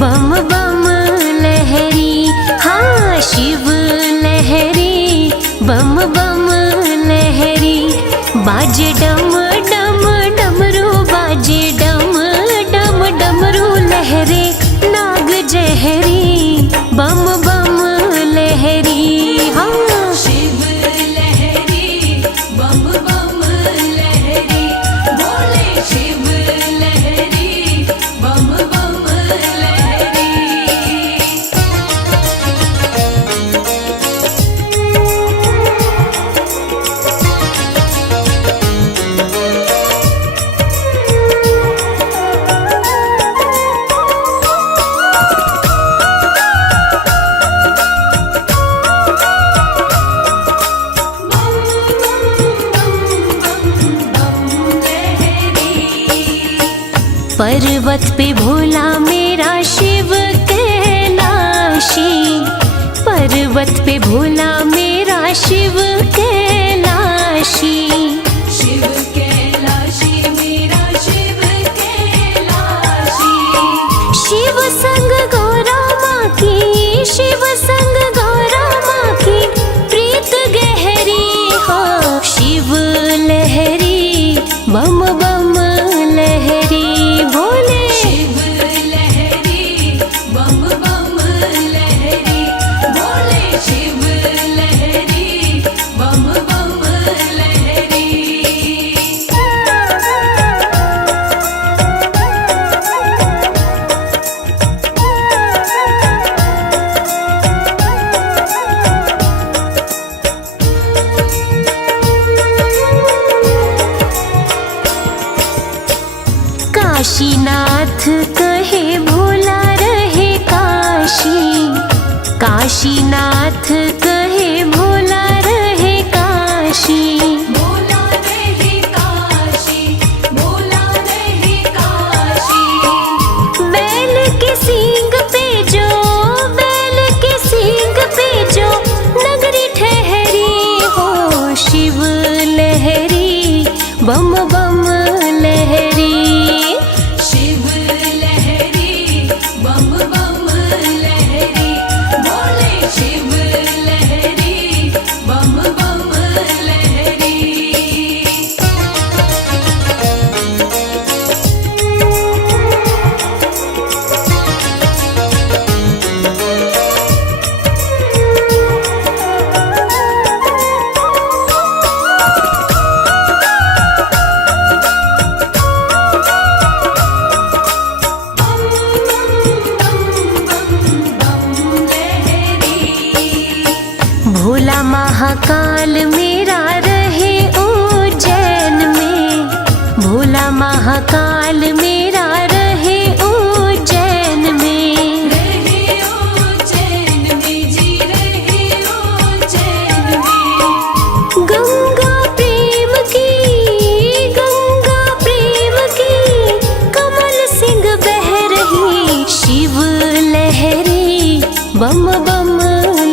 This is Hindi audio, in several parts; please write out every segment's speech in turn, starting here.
बम बम लहरी, हाँ शिव लहरी, बम बम लहरी। बाजे डम डम डमरू, बाजे डम डम डमरू लहरे नाग जहरी, बम बम लहरी, हाँ शिव लहरी, बम बम लहरी, बोले शिव लहरी, बम बम लहरी। पर्वत पे भोला मेरा शिव कैलाशी, पर्वत पे भोला मेरा शिव कैलाशी। शिव कैलाशी मेरा शिव कैलाशी, शिव संग गौरा माँ की, शिव संग गौरा माँ की प्रीत गहरी, हो शिव लहरी, बम बम लहरी, भोले शिव लहरी, बम बम लहरी, बोले शिव लहरी, बम बम लहरी। काशीनाथ कहे भोला रहे काशी, काशीनाथ कहे भोला रहे काशी। बोला रहे काशी, बोला रहे काशी, बैल के सींग पे जो, बैल के सींग पे जो नगरी ठहरी, हो शिव लहरी, बम बम लहरी। शिव लहरी, बम बम लहरी, बोले शिव लहरी, बम बम लहरी। भोला महाकाल मेरा रहे उज्जैन में, भोला महाकाल मेरा रहे उज्जैन में। रहे उज्जैन में जी, रहे उज्जैन में, गंगा प्रेम की, गंगा प्रेम की कमल सिंह बह रही, शिव लहरी, बम बम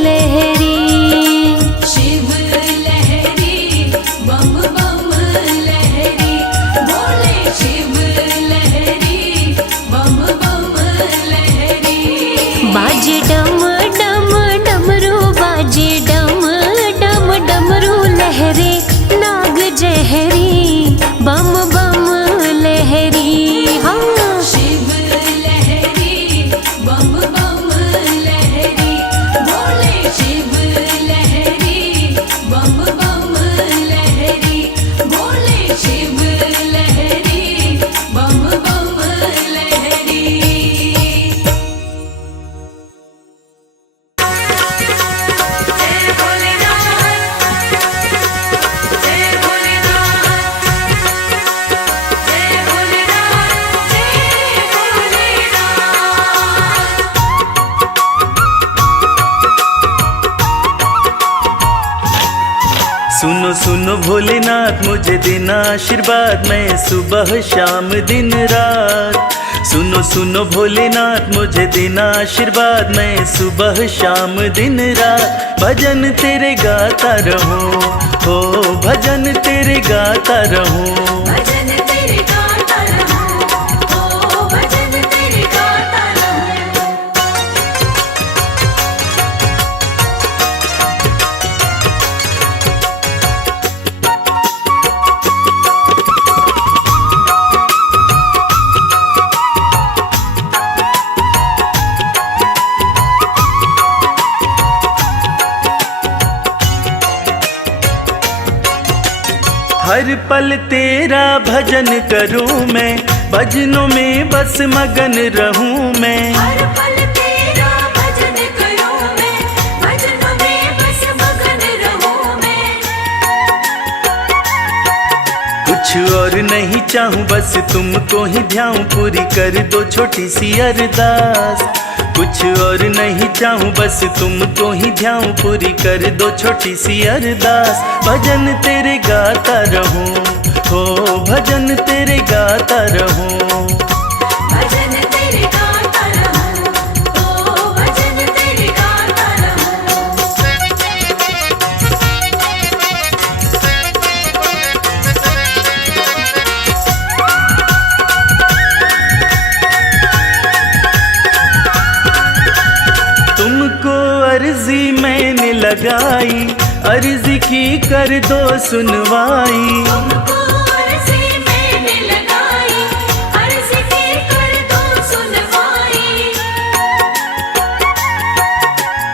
लहरी। शिव लहरी, बम बम लहरी, बोले शिव लहरी, बम बम लहरी। बाजे डम डम डमरू, बाजे डम डम डमरू लहरे नाग जहरी, बम बम लहरी, हाँ शिव लहरी, बम बम लहरी, बोले शिव लहरी, बम बम लहरी, बोले शिव लहरी, बम बम लहरी। जय भोलेनाथ, जय भोलेनाथ, जय भोलेनाथ, जय भोलेनाथ। सुनो सुनो भोलेनाथ मुझे देना आशीर्वाद, मैं सुबह शाम दिन रात। सुनो सुनो भोलेनाथ मुझे देना आशीर्वाद, मैं सुबह शाम दिन रात भजन तेरे गाता रहूं, हो भजन तेरे गाता रहूं। भजन तेरे गाता रहूं, ओ भजन तेरे गाता रहूं। हर पल तेरा भजन करूं मैं, भजनों में बस मगन रहूं मैं। हर पल तेरा भजन करूं मैं, भजनों में बस मगन रहूं मैं। कुछ और नहीं चाहूं बस तुमको ही ध्याऊं, पूरी कर दो छोटी सी अरदास। कुछ और नहीं चाहूं बस तुमको ही ध्याऊं, पूरी कर दो छोटी सी अरदास। भजन तेरे गाता रहूं, हो भजन तेरे गाता रहूं। भजन तेरे गाता रहूं, ओ भजन तेरे गाता रहूं। तुमको अर्जी मैंने लगाई, अर्जी की कर दो सुनवाई। तुमको अर्जी मैंने लगाई, अर्जी की कर दो सुनवाई।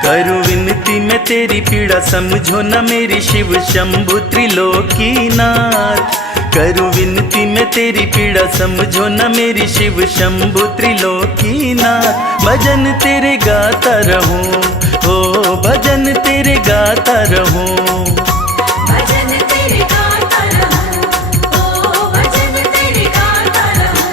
करूं विनती मैं तेरी पीड़ा, समझो न मेरी शिव शंभु त्रिलोकीनाथ। करूं विनती मैं तेरी पीड़ा, समझो न मेरी शिव शंभु त्रिलोकीनाथ। भजन तेरे गाता रहूं, हो भजन तेरे गाता रहूं। भजन तेरे गाता रहूं, ओ भजन तेरे गाता रहूं।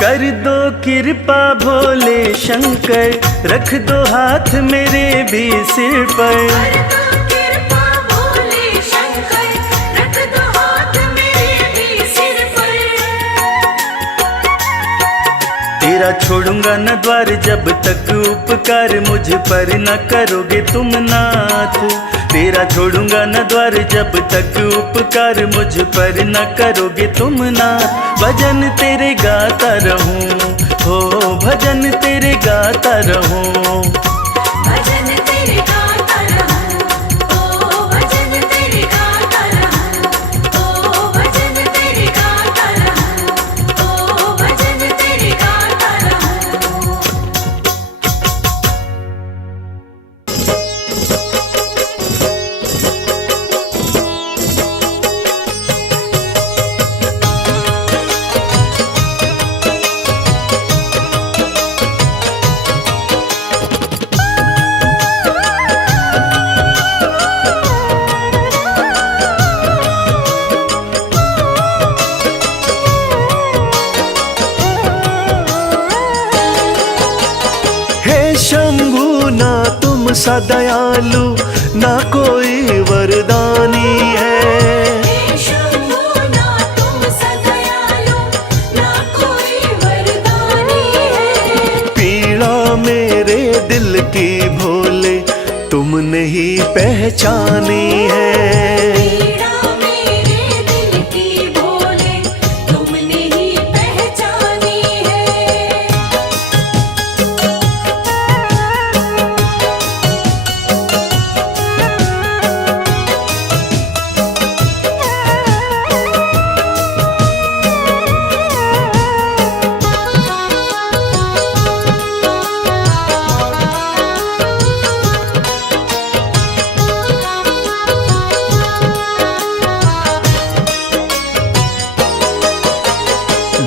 कर दो कृपा भोले शंकर, रख दो हाथ मेरे भी सिर पर। कर दो कृपा भोले शंकर, रख दो हाथ मेरे भी सिर पर। तेरा छोड़ूंगा न द्वार जब तक उपकार मुझ पर न करोगे तुम नाथ। तेरा छोड़ूंगा न द्वार जब तक उपकार मुझ पर न करोगे तुम नाथ। भजन तेरे गाता रहूं, हो भजन तेरे गाता रहूं। भजन तेरे गाता रहूं, ओ भजन तेरे गाता रहूं। ओ भजन तेरे गाता रहूं, ओ भजन तेरे गाता रहूं। शंभु ना तुम सा दयालु, ना कोई वरदानी है। हे शंभु ना तुम सा दयालु, ना कोई वरदानी है। पीड़ा मेरे दिल की भोले तुमने ही पहचानी है। पीड़ा मेरे दिल की भोले तुमने ही पहचानी है।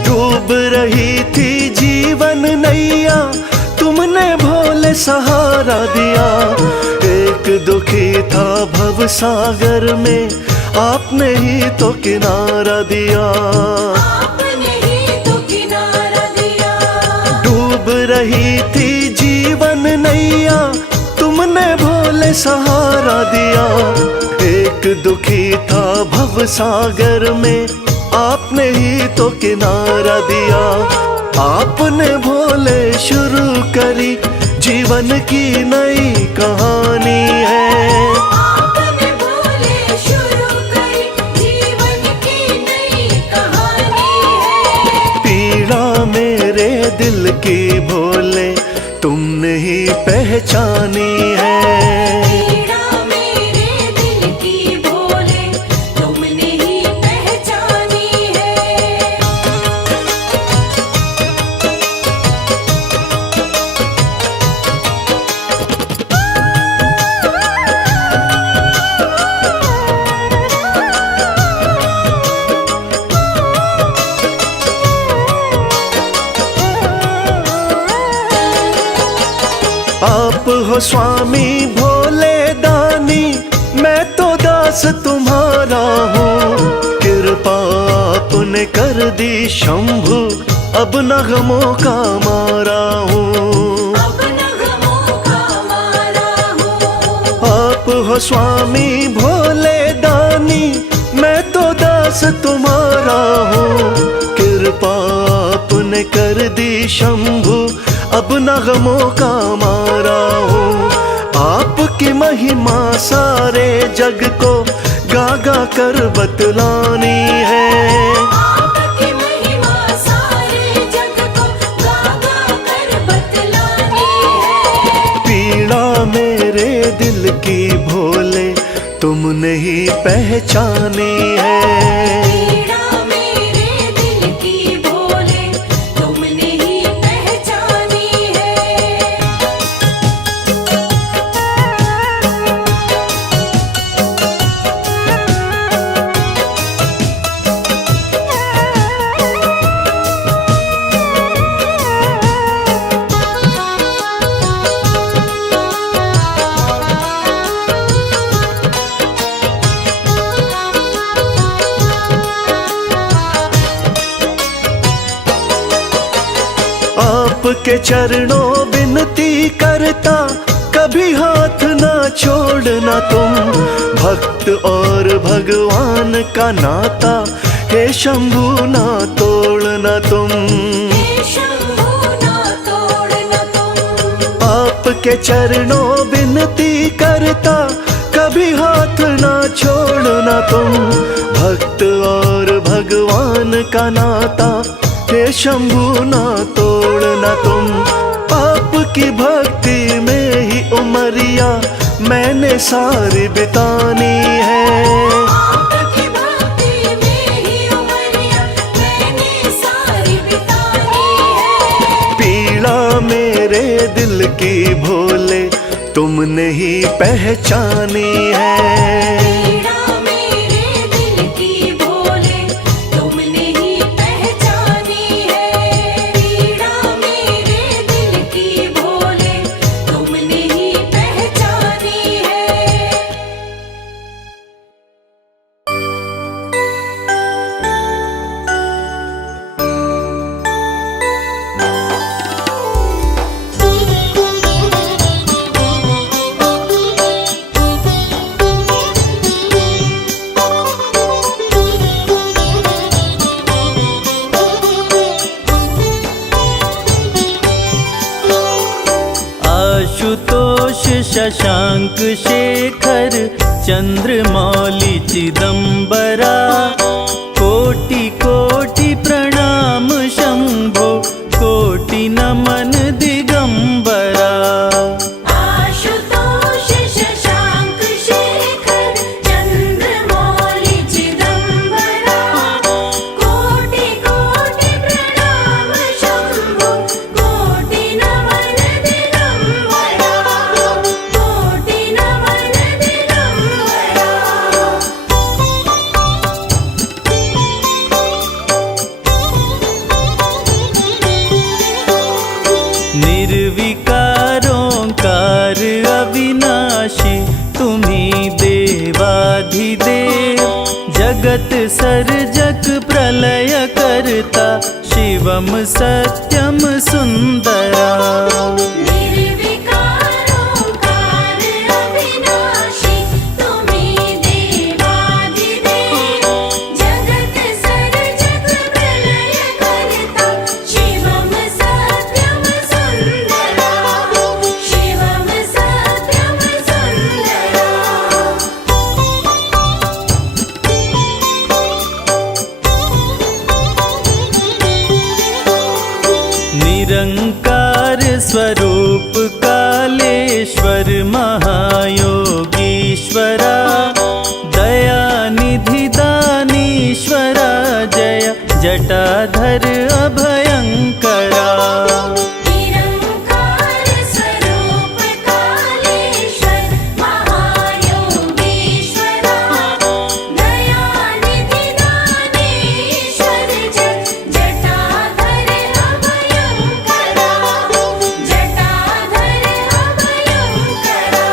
डूब रही थी जीवन नैया, तुमने भोले सहारा दिया। एक दुखी था भव सागर में, आपने ही तो किनारा दिया। आपने ही तो किनारा दिया। डूब रही थी जीवन नैया, तुमने भोले सहारा दिया। एक दुखी था भव सागर में, आपने ही तो किनारा दिया। आपने भोले शुरू करी जीवन की नई कहानी है। आपने भोले शुरू करी जीवन की नई कहानी है। पीड़ा मेरे दिल की भोले तुमने ही पहचानी है। पीड़ा मेरे दिल की भोले तुमने ही पहचानी है। आप हो स्वामी भोले दानी, मैं तो दास तुम्हारा हूँ। कृपा आपने कर दी शंभु, अब न गमों का मारा हूँ। अब नगमों का मारा हूँ। आप हो स्वामी भोले दानी, मैं तो दास तुम्हारा हूँ। कृपा आपने कर दी शंभु, अब न गमों का मारा हूँ। आपकी महिमा सारे जग को गा गा कर बतलानी है। आपकी महिमा सारे जग को गा गा कर बतलानी है। पीड़ा मेरे दिल की भोले तुमने ही पहचानी है। पीड़ा मेरे दिल की भोले तुमने ही पहचानी है। आपके चरणों विनती करता, कभी हाथ ना छोड़ना तुम। भक्त और भगवान का नाता, हे शंभु ना तोड़ना तुम। हे शंभु ना तोड़ना तुम। आपके चरणों विनती करता, कभी हाथ ना छोड़ना तुम। भक्त और भगवान का नाता, हे शंभु ना तोड़ना तुम। आपकी भक्ति में ही उमरिया मैंने सारी बितानी है। आपकी भक्ति में ही उमरिया मैंने सारी बितानी है। पीड़ा मेरे दिल की भोले तुमने ही पहचानी है। पीड़ा मेरे दिल की भोले तुमने ही पहचानी है। पीड़ा मेरे दिल की भोले तुमने ही पहचानी है। आशुतोष शशांक शेखर चंद्रमौली चिदंबरा, कोटि कोटि प्रणाम शंभो, कोटि नमन दिगंबरा। आशुतोष शशांक शेखर चंद्रमौली चिदंबरा, कोटि कोटि प्रणाम शंभो, कोटि नमन दिगंबरा, कोटि नमन दिगंबरा। निर्विकारोंकार अविनाशी, तुम्ही देवाधिदेव। जगत सर्जक प्रलय करता, शिवम सत्यम सुंदरा। निर्विकारोंकार अविनाशी, तुम्ही देवाधिदेव। जगत सर्जक प्रलय करता, शिवम सत्यम सुंदरा, शिवम सत्यम सुंदरा। निरंकार स्वरूप काले जटाधर अभयंकरा। निरंकार स्वरूप कालेश्वर महायोगीश्वरा। दयानिधि दानेश्वर जटाधर अभयंकरा। जटाधर अभयंकरा।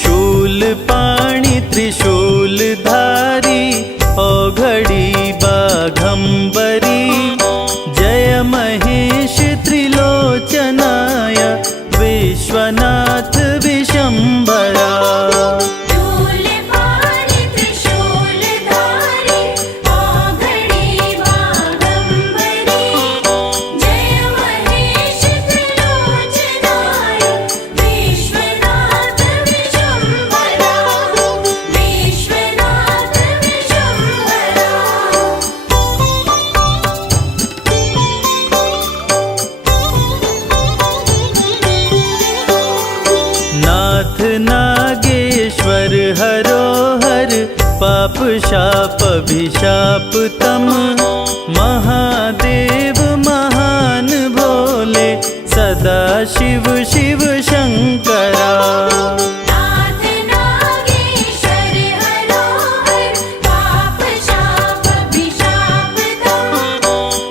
शूलपाणि त्रिशूलधारी औघड़ी बाघंबरी। जय महेश त्रिलोचनाय विश्वनाथ विशंभरा। शूलपाणि त्रिशूलधारी औघड़ी बाघंबरी। जय महेश त्रिलोचनाय विश्वनाथ विशंभरा। विश्वनाथ विशंभरा। नाथ नागेश्वर हरोहर पाप शाप अभिशाप तम। महादेव महान भोले सदा शिव शिव शंकरा। नाथ नागेश्वर हरोहर पाप शाप अभिशाप तम।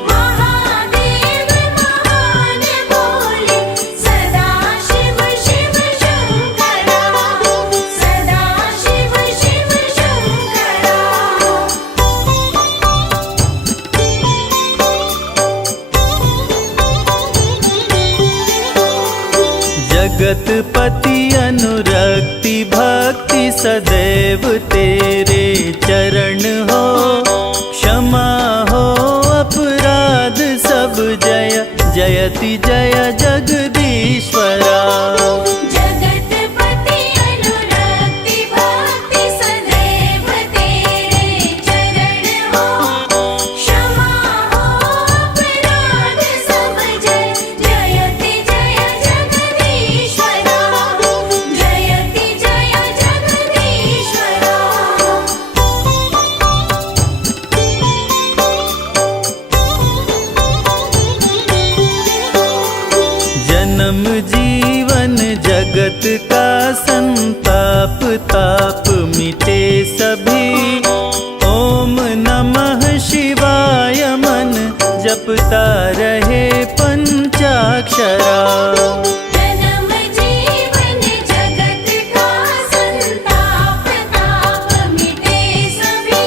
महादेव महान भोले सदा शिव शिव शंकरा। सदा शिव शिव शंकरा। जगतपति अनुरक्ति भक्ति सदैव तेरे चरण हो। क्षमा हो अपराध सब जय जयति जय जगदीश्वरा। जगतपति अनुरक्ति भक्ति सदैव तेरे चरण हो। क्षमा हो अपराध सब जय जयति जय जगदीश्वरा। जयति जय जगदीश्वरा। जन्म जीवन जगत का संताप ताप मिटे सभी। ओम नमः शिवाय मन जपता रहे पंचाक्षरा। जन्म जीवन जगत का संताप ताप मिटे सभी।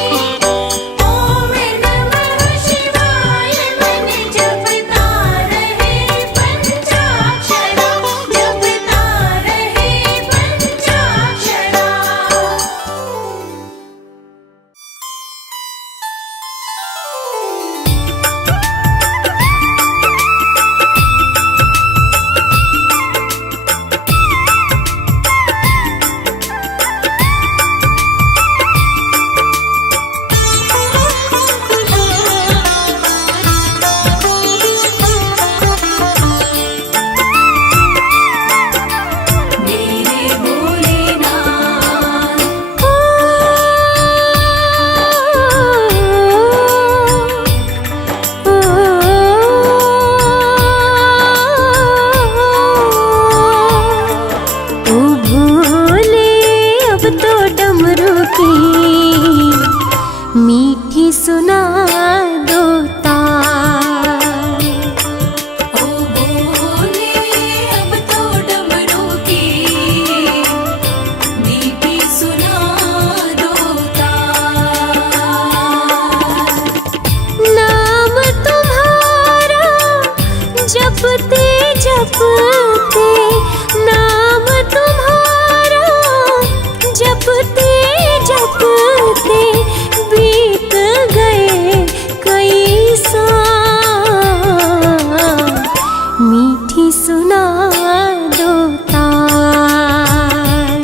ओम नमः शिवाय मन जपता रहे पंचाक्षरा। जपता रहे पंचाक्षरा। मेरे भोलेनाथ। ओ भोले अब तो डमरू की मीठी सुना दो तार। ओ भोले अब तो डमरू की मीठी सुना दो तार। नाम तुम्हारा जपते जपते नाम तुम्हारा जपते जपते बीत गए कई साल। मीठी सुना दो तार।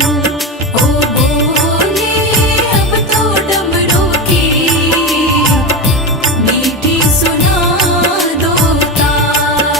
ओ भोले अब तो डमरू की मीठी सुना दो तार।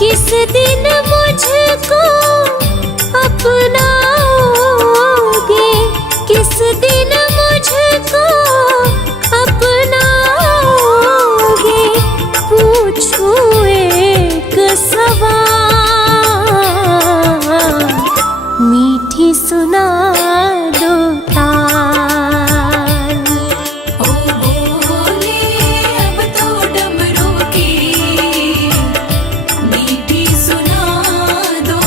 किस दिन मुझको अपनाओगे, किस दिन मुझको अपनाओगे, पूछूं एक सवाल, मीठी सुना दो ताल। ओ बोले अब तो डमरू की मीठी सुना दो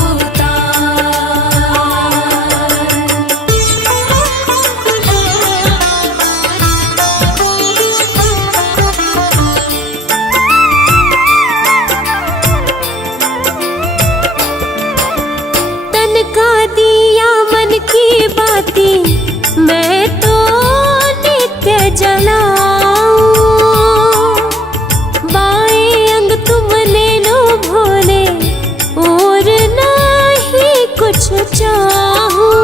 तन का दिया मन की बातें मैं तो नित्य जलाऊं, बाएं अंग तुम ले लो भोले और नहीं कुछ चाहूं,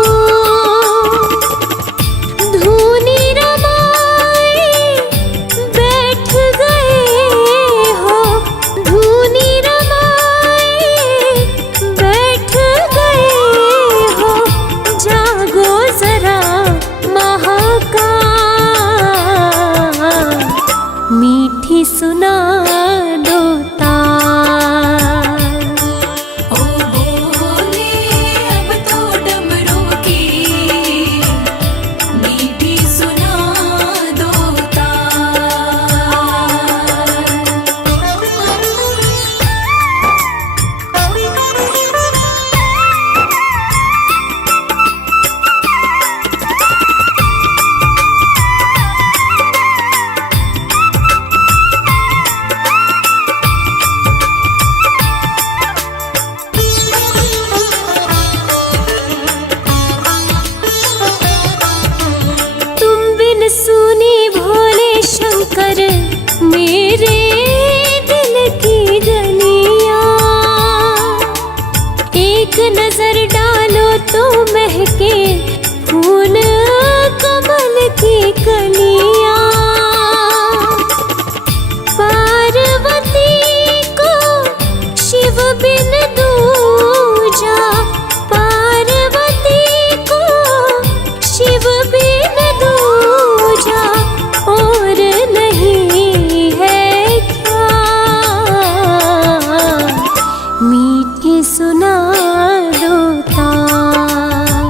धूनी रमाए बैठ गए हो, धूनी रमाए बैठ गए हो, जागो जरा महाकाल, मीठी सुना दो ताल। ओ बोले अब तो डमरू की मीठी सुना दो तुम बिन सुनी भोले शंकर मेरे दिल की गलियां, एक नजर डालो तो महके फूल कमल की कलियां, पार्वती को शिव बिन दूजा, पार्वती को शिव बिन दूजा और नहीं है क्या, मीठी सुना दो ताल।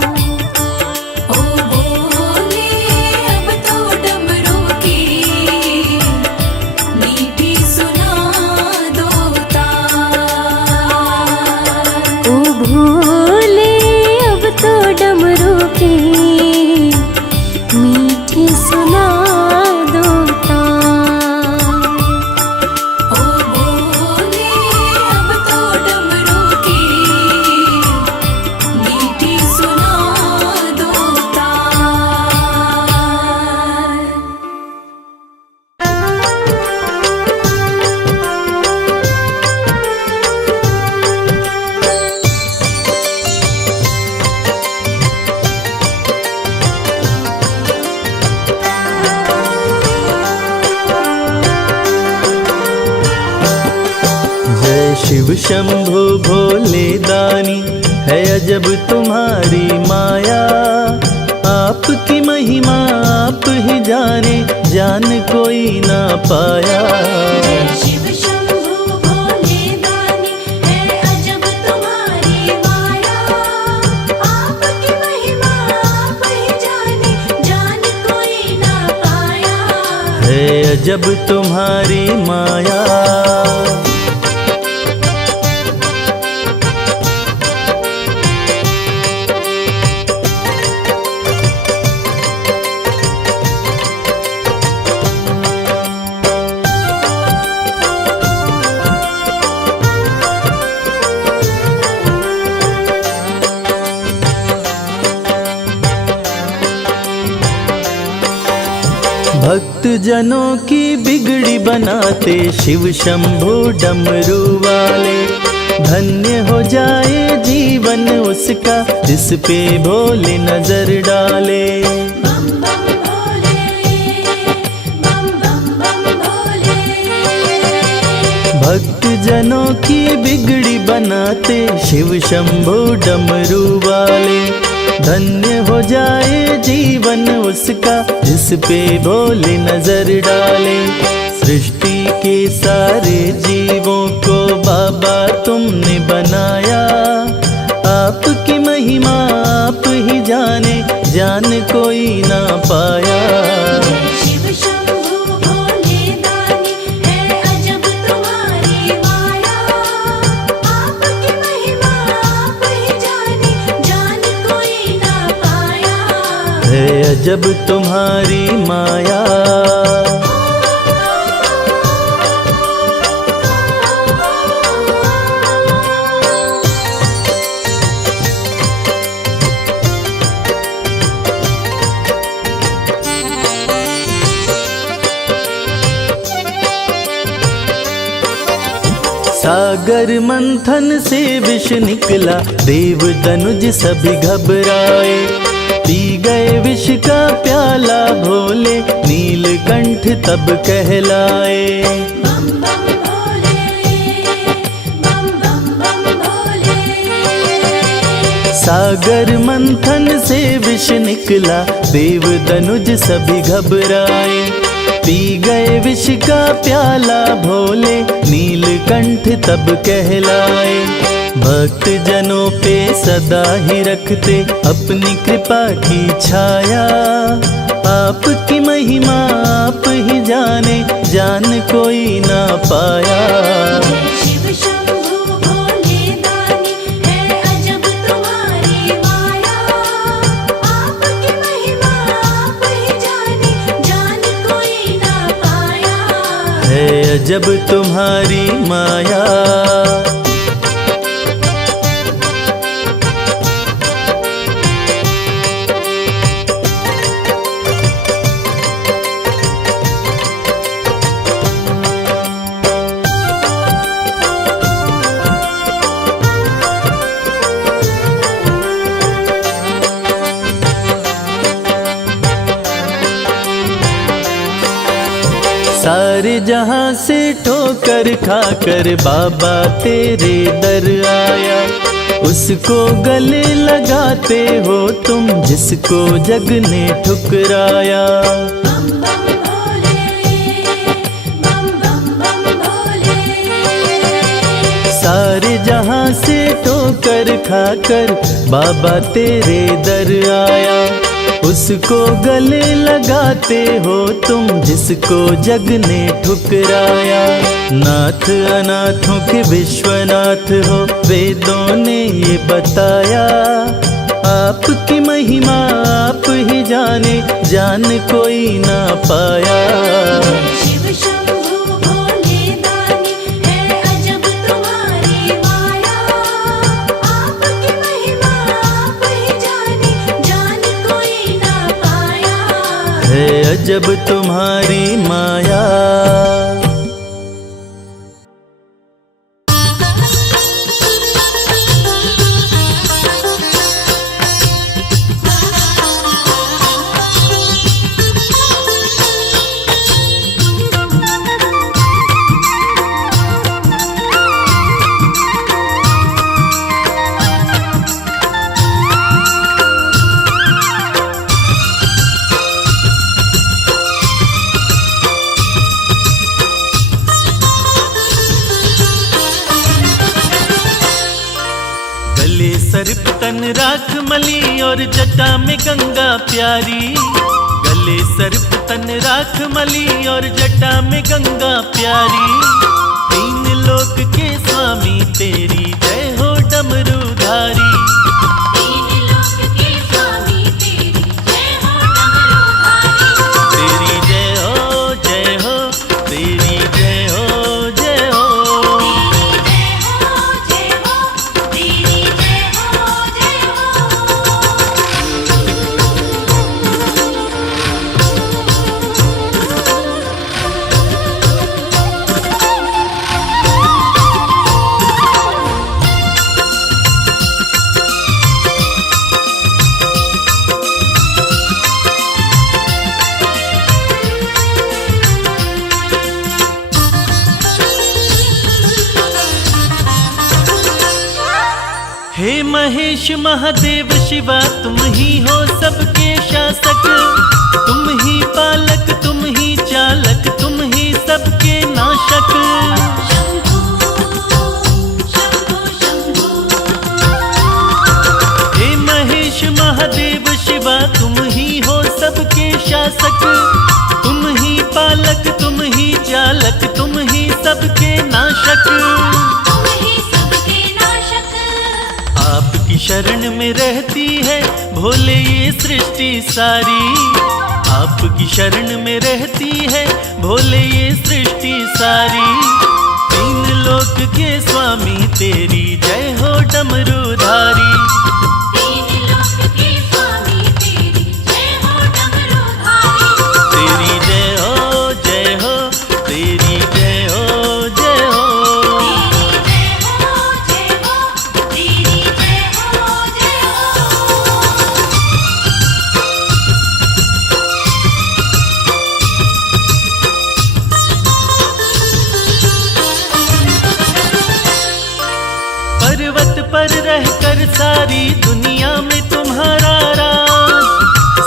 ओ बोले अब तो डमरू की मीठी सुना दो ओ भोले अब तो डमरू की मीठी सुना दो ताल। ओ बोले अब तो डमरू की मीठी सुना दो जय शिव शंभु भोले दानी, है अजब तुम्हारी माया, आपकी महिमा आप ही जाने, जान कोई ना पाया। शिव शंभु भोले दानी, है अजब तुम्हारी माया, आपकी महिमा आप ही जाने, जान कोई ना पाया। है अजब तुम्हारी माया। भक्त जनों की बिगड़ी बनाते शिव शंभु डमरू वाले, धन्य हो जाए जीवन उसका जिस पे भोले नजर डाले। बम बम भोले, बम बम बम भोले। भक्त भक्त जनों की बिगड़ी बनाते शिव शंभु डमरू वाले। धन्य हो जाए जीवन उसका जिस पे भोले नजर डाले। सृष्टि के सारे जीवों को बाबा तुमने बनाया। आपकी महिमा आप ही जाने, जान कोई ना पाया। शिव शंभु भोले दानी है अजब तुम्हारी माया। आपकी महिमा आप ही जाने, जान कोई ना पाया। है अजब तुम्हारी माया। सागर मंथन से विष निकला, देव दनुज सभी घबराए। पी गए विष का प्याला भोले, नीलकंठ तब कहलाए। बम बम भोले, बम बम बम भोले। सागर मंथन से विष निकला, देव दनुज सभी घबराए। पी गए विष का प्याला भोले, नीलकंठ तब कहलाए। भक्त जनों पे सदा ही रखते अपनी कृपा की छाया। आपकी महिमा आप ही जाने, जान कोई ना पाया। शिव शंभु भोले दानी है अजब तुम्हारी माया। आपकी महिमा आप ही जाने, जान कोई ना पाया। है अजब तुम्हारी माया। सारे जहां से ठोकर खाकर बाबा तेरे दर आया। उसको गले लगाते हो तुम जिसको जग ने ठुकराया। बम बम भोले, बम बम बम भोले। सारे जहां से ठोकर खाकर बाबा तेरे दर आया। उसको गले लगाते हो तुम जिसको जग ने ठुकराया। नाथ अनाथों के विश्वनाथ हो, वेदों ने ये बताया। आपकी महिमा आप ही जाने, जान कोई ना पाया। शिव शंभु भोले दानी है अजब तुम्हारी माया। आपकी महिमा आप ही जाने, जान कोई ना पाया। है अजब तुम्हारी माया। सर्प तन राख मली और जटा में गंगा प्यारी। गले सर्प तन राख मली और जटा में गंगा प्यारी। तीन लोक के स्वामी तेरी जय हो डमरूधारी। तीन लोक के स्वामी तेरी जय हो डमरूधारी। तेरी जय हो जय हो, तेरी जय हो जय हो। हे महेश महादेव शिवा तुम ही हो सबके शासक, तुम ही पालक तुम ही चालक तुम ही सबके नाशक। शंभो शंभो शंभो। हे महेश महादेव शिवा तुम ही हो सबके शासक, तुम ही पालक तुम ही चालक तुम ही सबके नाशक। तुम ही सबके नाशक। आपकी शरण में रहती है भोले ये सृष्टि सारी, आपकी शरण में रहती है भोले ये सृष्टि सारी। तीन लोक के स्वामी तेरी जय हो डमरूधारी। तीन लोक के स्वामी तेरी जय हो डमरूधारी। तेरी जय हो जय हो, तेरी जय हो जय हो। तेरी जय हो जय हो, तेरी जय हो जय हो। पर्वत पर रहकर सारी दुनिया में तुम्हारा राज,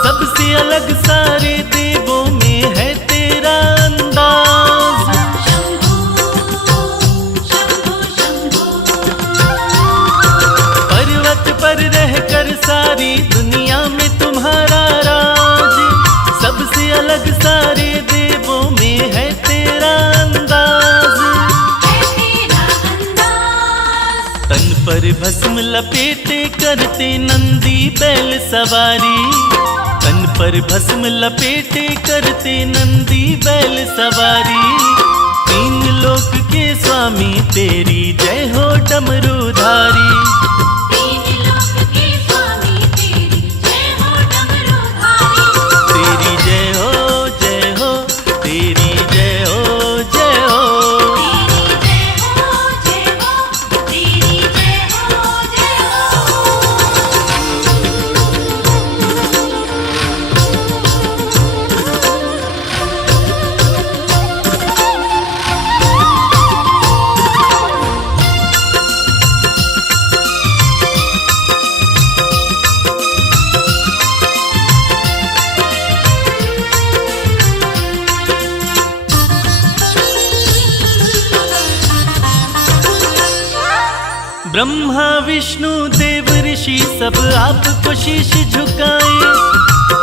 सबसे अलग सारे देवों में है तेरा अंदाज। शंभो शंभो शंभो। पर्वत पर रहकर सारी दुनिया में तुम्हारा राज, सबसे अलग सारे देवों में है तेरा अंदाज। है तेरा अंदाज। तन पर भस्म लपेटे करते नंदी बैल सवारी, तन पर भस्म लपेटे करते नंदी बैल सवारी। तीन लोक के स्वामी तेरी जय हो डमरूधारी। तीन लोक के स्वामी तेरी जय हो डमरूधारी। तेरी जय हो जय हो, तेरी जय हो जय हो। तेरी जय हो जय हो, तेरी जय हो जय ब्रह्मा विष्णु देव ऋषि सब आपको शीश झुकाए,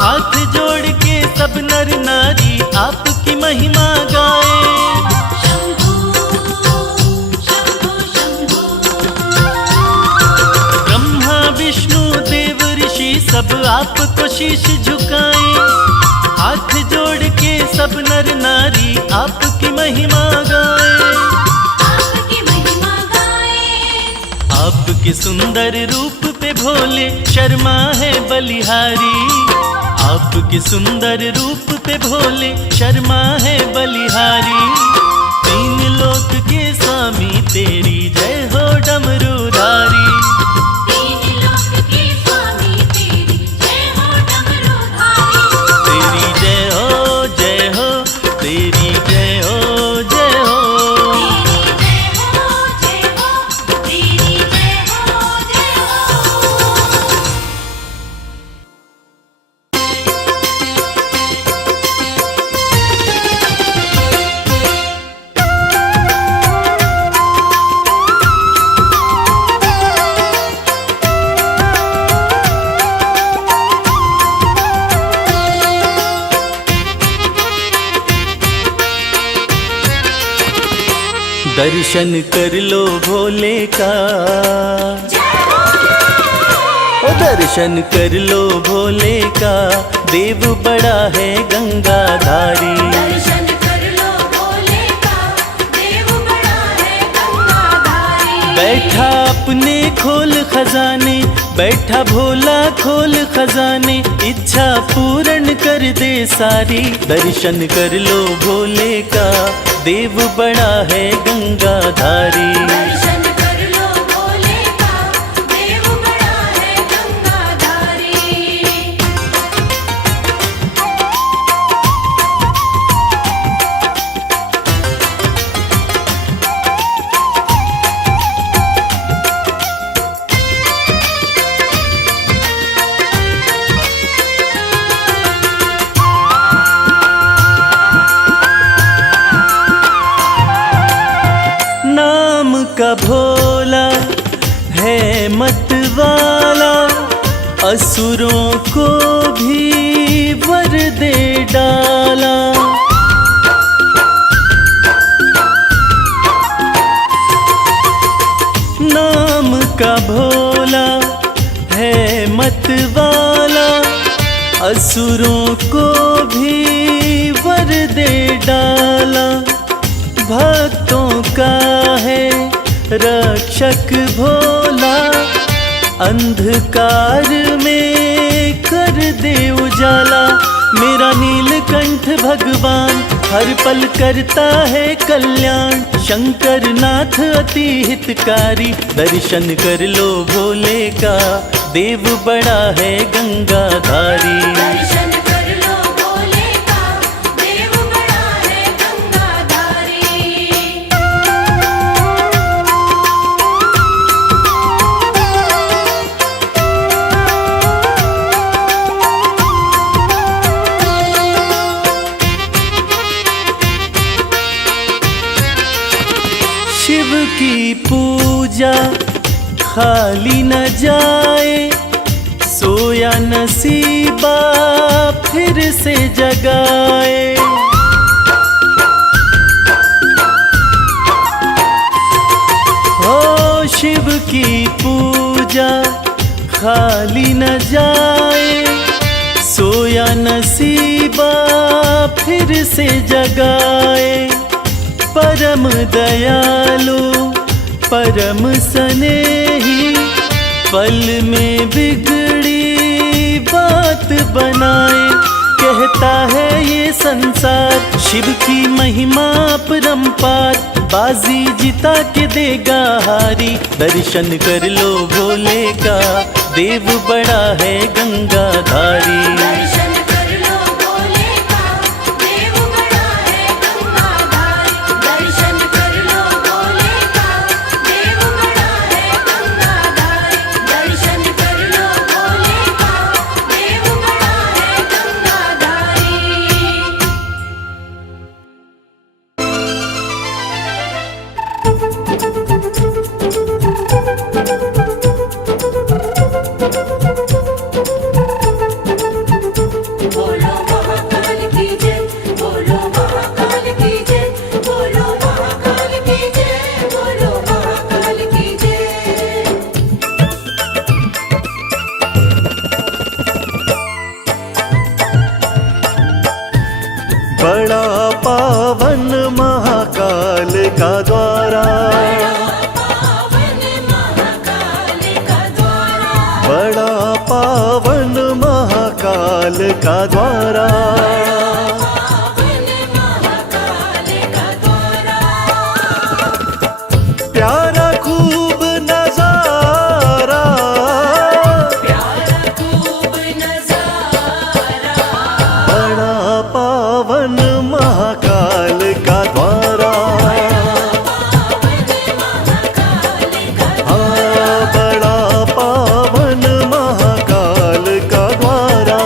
हाथ जोड़ के सब नर नारी आपकी महिमा गाए। शंभो शंभो शंभो। ब्रह्मा विष्णु देव ऋषि सब आपको शीश झुकाए, हाथ जोड़ के सब नर नारी आपकी महिमा गाए। आपकी महिमा गाए। आपके सुंदर रूप पे भोले शर्मा है बलिहारी, आपके सुंदर रूप पे भोले शर्मा है बलिहारी। तीन लोक के स्वामी तेरी जय हो डमरूधारी। तीन लोक के स्वामी तेरी जय हो डमरूधारी। तेरी जय हो जय हो, तेरी जय हो जय हो। तेरी जय हो जय हो, तेरी जय हो जय हो। दर्शन कर लो भोले का, ओ दर्शन कर लो भोले का, देव बड़ा है गंगाधारी। दर्शन कर लो भोले का, देव बड़ा है गंगाधारी। बैठा अपने खोल खजाने, बैठा भोला खोल खजाने, इच्छा पूर्ण कर दे सारी। दर्शन कर लो भोले का, देव बड़ा है गंगाधारी। दर्शन कर लो भोले का, देव बड़ा है गंगाधारी। भोला है मत वाला, असुरों को भी वर दे डाला। नाम का भोला है मत वाला, असुरों को भी वर दे डाला। भक्तों का है रक्षक भोला, अंधकार में कर दे उजाला। मेरा नीलकंठ भगवान हर पल करता है कल्याण, शंकर नाथ अति हितकारी। दर्शन कर लो भोले का, देव बड़ा है गंगाधारी। दर्शन कर लो भोले का, देव बड़ा है गंगाधारी। शिव की पूजा खाली न जाए, सोया नसीबा फिर से जगाए। हो शिव की पूजा खाली न जाए, सोया नसीबा फिर से जगाए। परम दयालु परम स्नेही, पल में बिगड़ी बात बनाए। कहता है ये संसार शिव की महिमा परम्पार, बाजी जिता के देगा हारी। दर्शन कर लो भोले का, देव बड़ा है गंगाधारी। दर्शन कर लो भोले का, देव बड़ा है गंगाधारी। दर्शन कर लो भोले का, देव बड़ा है गंगाधारी। दर्शन कर लो भोले का, देव बड़ा है गंगाधारी। बोलो महाकाल की जय, बोलो महाकाल की जय, बोलो महाकाल की जय, बोलो महाकाल की जय। बड़ा पावन महाकाल का द्वारा, पावन महाकाल का द्वारा, बड़ा पावन महाकाल का द्वारा। पावन महाकाल का द्वारा। प्यारा खूब नजारा, प्यारा खूब नजारा, बड़ा पावन महाकाल का द्वारा। पावन महाकाल का हाँ, बड़ा पावन महाकाल का द्वारा।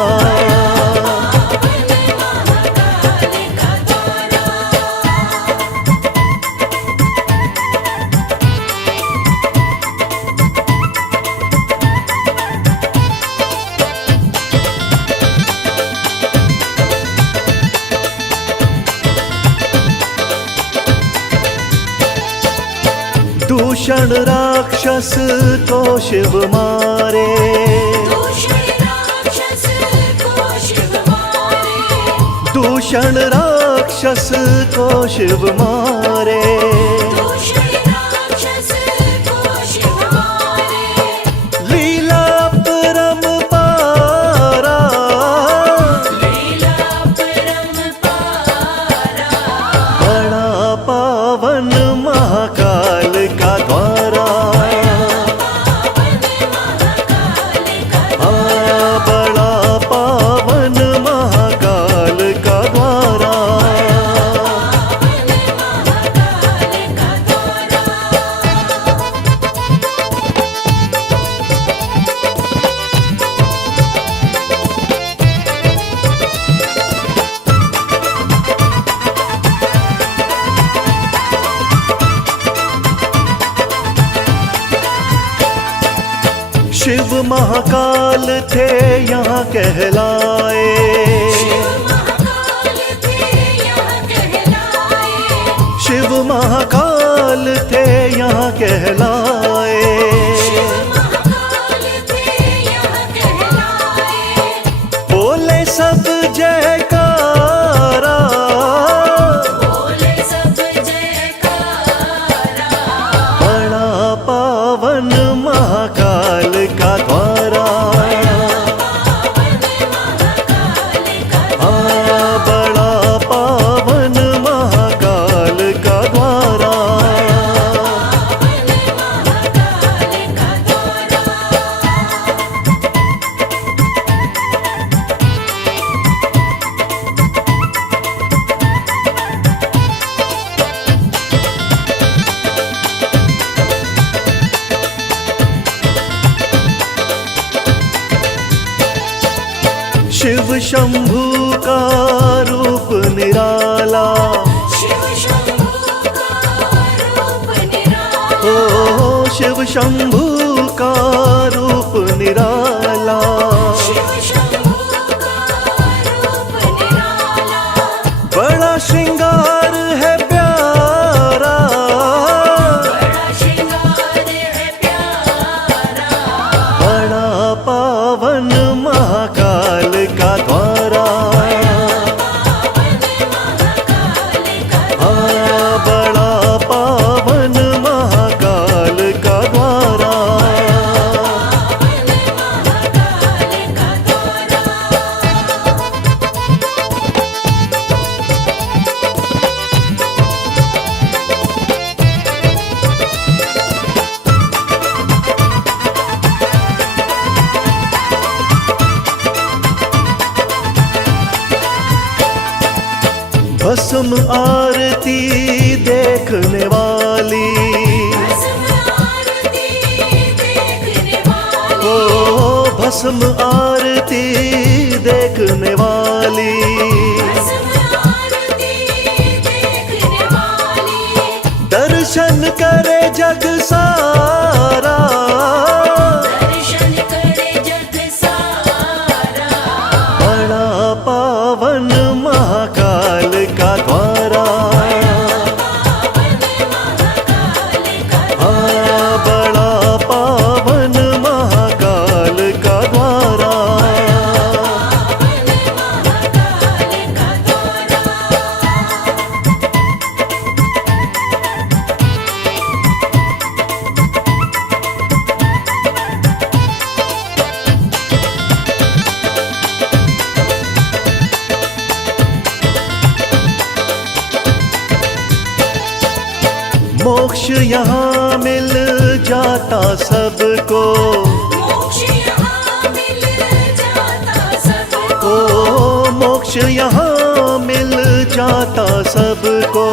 महाकाल का द्वारा। दूषण राक्षस को शिव मारे, दूषण राक्षस को शिव मारे, दूषण राक्षस को शिव मारे। दूषण राक्षस को शिव मारे। लीला परम्पारा, लीला परम्पारा, बड़ा पावन महाकाल का द्वारा। पावन महाकाल का हाँ, बड़ा पावन महाकाल का द्वारा। पावन महाकाल शिव महाकाल थे यहाँ कहलाए, महाकाल थे यहाँ कहलाए, शिव महाकाल थे यहाँ कहलाए। महाकाल थे यहाँ कहलाए, बोले सब जयकारा, बोले सब जयकारा, बड़ा पावन महाकाल का द्वारा, बड़ा पावन महाकाल का द्वारा। शिव शंभू का रूप निराला, शिव शंभू का रूप निराला, ओ शिव शंभू का रूप निराला। शिव शंभू का रूप निराला, बड़ा श्रृंगार है प्यारा, बड़ा श्रृंगार है प्यारा, बड़ा पावन महाकाल का द्वारा, बड़ा पावन महाकाल का द्वारा। भस्म आरती देखने वाली, भस्म आरती देखने वाली, ओ भस्म आरती देखने वाली। भस्म आरती देखने वाली, दर्शन करे जग सारा, दर्शन करे जग सारा, बड़ा पावन महाकाल का द्वारा, बड़ा पावन महाकाल का द्वारा। मोक्ष यहाँ मिल जाता सबको, मोक्ष यहाँ मिल जाता सबको, ओ मोक्ष यहाँ मिल जाता सबको।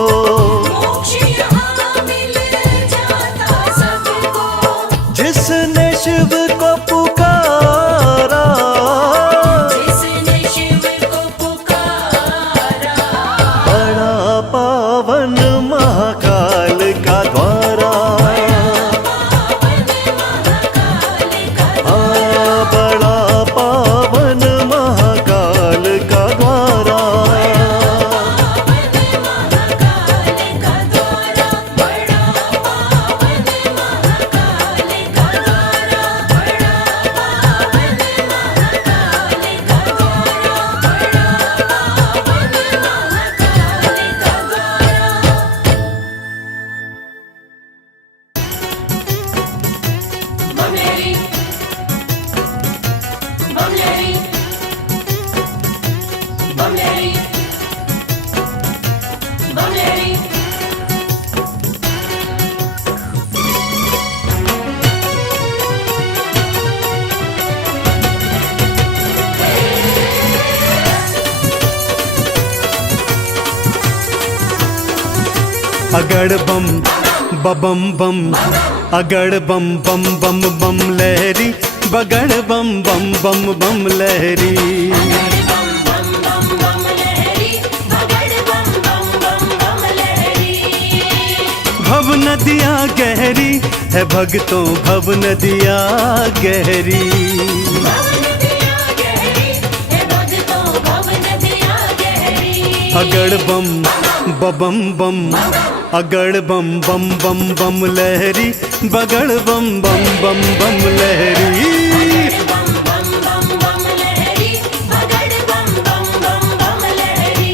मोक्ष यहाँ मिल जाता सबको, जिसने शिव को पुकारा, जिसने शिव को पुकारा, बड़ा पावन महाकाल का द्वारा, बड़ा पावन महाकाल का द्वारा। बमलेरी बमलेरी बमलेरी बमलेरी अगड़ बम बबम बम, अगड़ बम बम बम बम लहरी, बगड़ बम बम बम बम लहरी। बम बम बम बम लहरी, बगड़ बम बम बम बम लहरी। भव नदियाँ गहरी है भक्तों, भव नदियाँ गहरी। भव नदियाँ गहरी है भक्तों, भव नदियाँ गहरी। अगड़ बम बम बम, अगड़ बम बम बम बम लहरी, बगड़ बम बम बम बम लहरी। बम बम बम बम लहरी, बगड़ बम बम बम बम लहरी।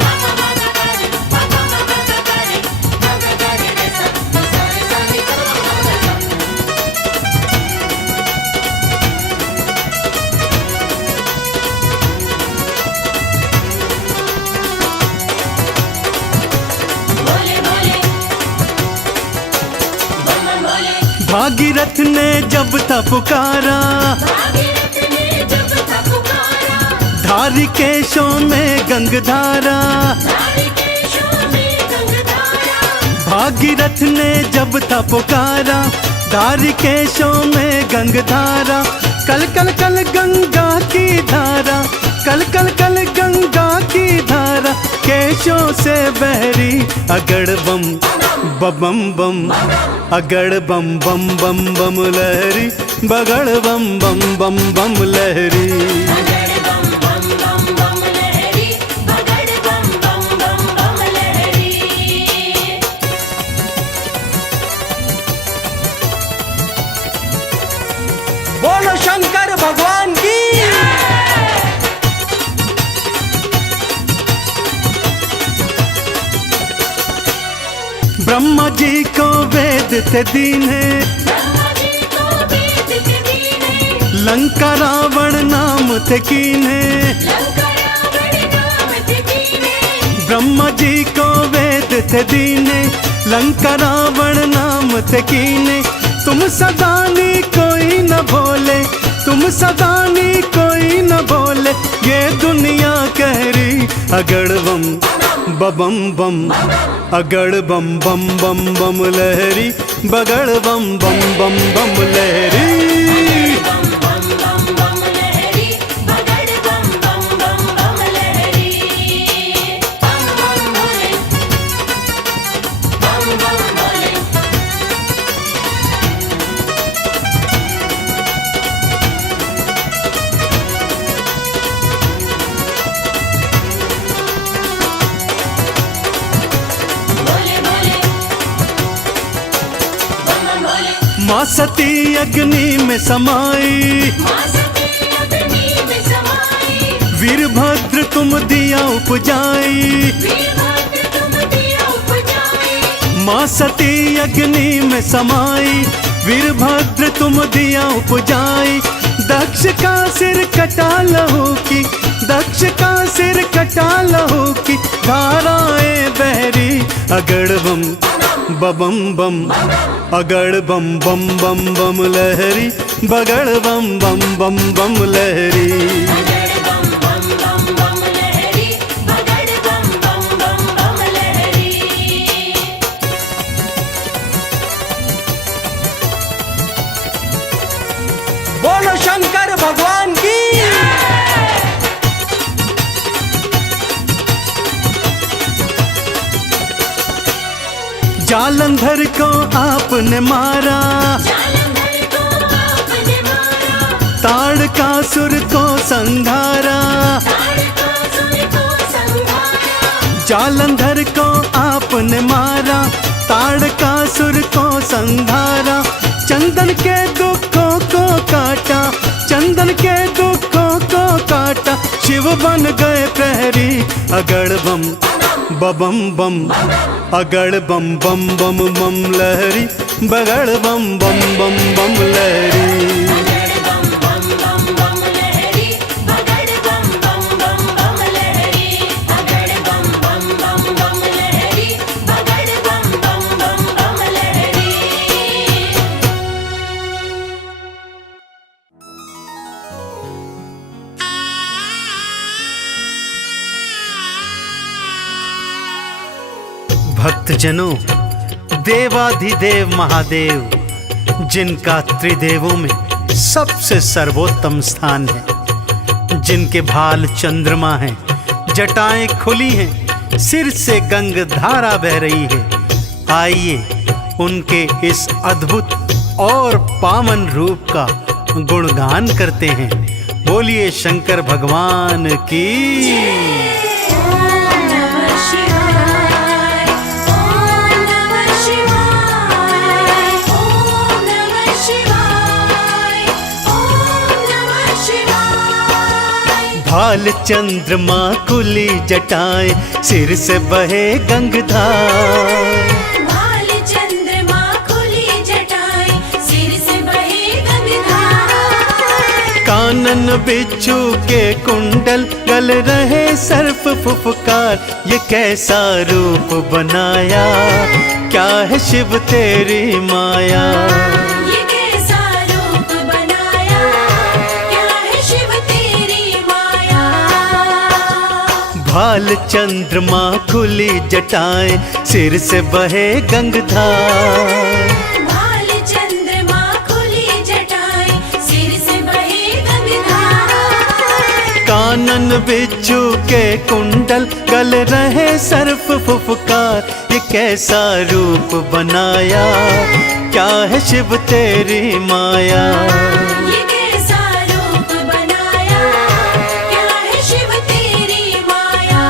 पापा माता करे, पापा माता करे, माता करे रे सब सारे सारे करो। भोले भोले बम बम भोले। भागीरथ ने जब था पुकारा, भागीरथ ने जब था पुकारा, धारी केशों में गंगधारा। धारी केशों में गंगधारा। भागीरथ ने जब था पुकारा, धारी केशों में गंगधारा। कल कल कल गंगा की धारा, कल कल कल गंगा की धारा, केशों से बहरी। अगड़ बम बम बम, अगड़ बम बम बम बम लहरी, बगड़ बम बम बम बम लहरी। बगड़ बम बम बम बम लहरी, बगड़ बम बम बम बम लहरी। बोलो शंकर भगवान की। ब्रह्मा जी को वेद थे दीने, ब्रह्मा जी को वेद थे दीने, लंका रावण नाम थे कीने। लंका रावण नाम थे दीने। ब्रह्मा जी को वेद थे दीने, लंका रावण नाम थे कीने। तुम सदानी कोई न भोले, तुम सदानी कोई न भोले, ये दुनिया कह रही। अगड़ बम बम बम, अगड़ बम बम बम बम लहरी, बगड़ बम बम बम बम लहरी। बम बम बम बम लहरी, बगड़ बम बम बम बम लहरी। बम बम भोले, बम बम भोले। भोले भोले बम बम भोले। माँ सती अग्नि में समाई, माँ सती अग्नि में समाई, वीरभद्र तुम दिया उपजाई। वीरभद्र तुम दिया उपजाई। माँ सती अग्नि में समाई, वीरभद्र तुम दिया उपजाई। दक्ष का सिर कटा लहू की, दक्ष का सिर कटा लहू की, धाराएं बहरी। अगड़ बम बम बम, अगड़ बम बम बम बम लहरी, बगड़ बम बम बम बम लहरी। बगड़ बम बम बम बम लहरी, बगड़ बम बम बम बम लहरी। बोलो शंकर भगवान की। जालंधर को आपने मारा, जालंधर को आपने मारा, ताड़कासुर को संघारा। ताड़कासुर को संहारा। जालंधर को आपने मारा, ताड़कासुर को संघारा। चंदन के दुखों को काटा, चंदन के दुखों को काटा, शिव बन गए प्रहरी। अगड़ बम बम बम, अगड़ बम बम बम बम लहरी, बगड़ बम बम बम बम लहरी। बगड़ बम बम बम बम लहरी, बगड़ बम बम बम बम लहरी। बगड़ बम बम बम बम लहरी, बगड़ बम बम बम बम लहरी। भक्तजनों, देवाधिदेव महादेव, जिनका त्रिदेवों में सबसे सर्वोत्तम स्थान है, जिनके भाल चंद्रमा हैं, जटाएं खुली हैं, सिर से गंग धारा बह रही है, आइए उनके इस अद्भुत और पावन रूप का गुणगान करते हैं। बोलिए शंकर भगवान की। ओम नमः शिवाय, ओम नमः शिवाय, ओम नमः शिवाय, ओम नमः शिवाय। भाल चंद्रमा खुली जटाएं, सिर से बहे गंगधार। भाल चंद्रमा खुली जटाएं, सिर से बहे गंगाधार। कानन बिच्छू के कुंडल, गल रहे सर्प फुफकार। ये कैसा रूप बनाया, क्या है शिव तेरी माया। ये कैसा रूप बनाया, क्या है शिव तेरी माया। भाल चंद्रमा खुली जटाएं, सिर से बहे गंगधार। भाल चंद्रमा खुली जटाएं, सिर से बहे गंगाधार। कानन बिच्छू के कुंडल, गल रहे सर्प फुफकार। ये कैसा रूप बनाया, क्या है शिव तेरी माया। ये कैसा रूप बनाया, क्या है शिव तेरी माया।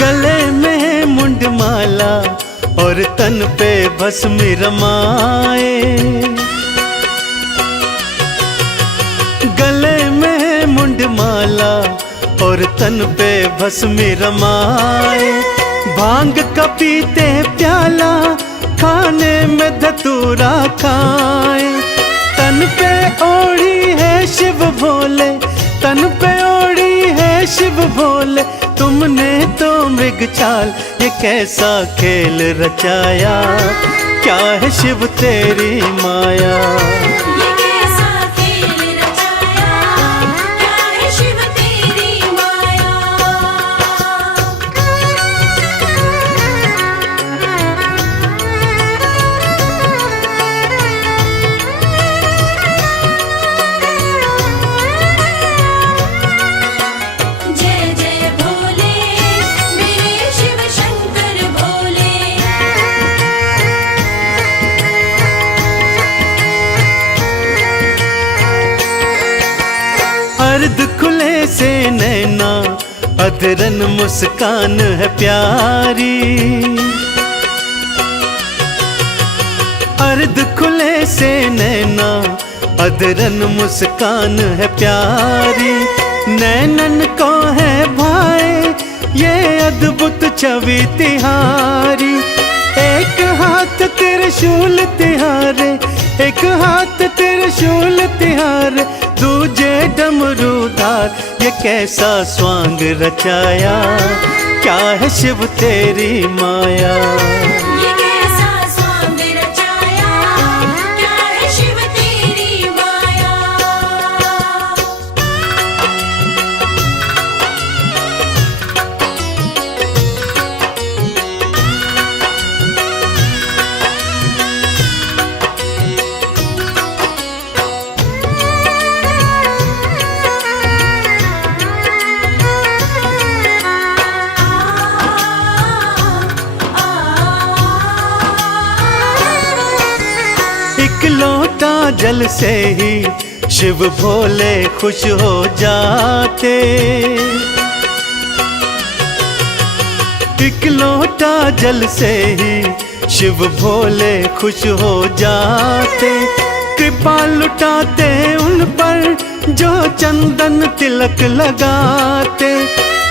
गले में मुंडमाला और तन पे भस्म रमाए। गले में मुंडमाला और तन पे भस्म रमाए। भांग का पीते प्याला, खाने में धतूरा खाए। तन पे ओढ़ी है शिव भोले, तन पे ओढ़ी है शिव भोले। तुमने तो मृग चाल, ये कैसा खेल रचाया, क्या है शिव तेरी माया। ये कैसा खेल रचाया, क्या है शिव तेरी माया। जय जय भोले, मेरे शिव शंकर भोले। अर्ध खुले से नैना, अधरन मुस्कान है प्यारी। अर्ध खुले से नैना, अधरन मुस्कान है प्यारी। नैनन को है भाई ये अद्भुत छवि तिहारी। एक हाथ त्रिशूल तिहारे, एक हाथ त्रिशूल तिहारे। दूजे डमरूधार, ये कैसा स्वांग रचाया, क्या है शिव तेरी माया। ये कैसा स्वांग रचाया, क्या है शिव तेरी माया। एक लोटा जल से ही शिव भोले खुश हो जाते। एक लोटा जल से ही शिव भोले खुश हो जाते। कृपा लुटाते उन पर जो चंदन तिलक लगाते।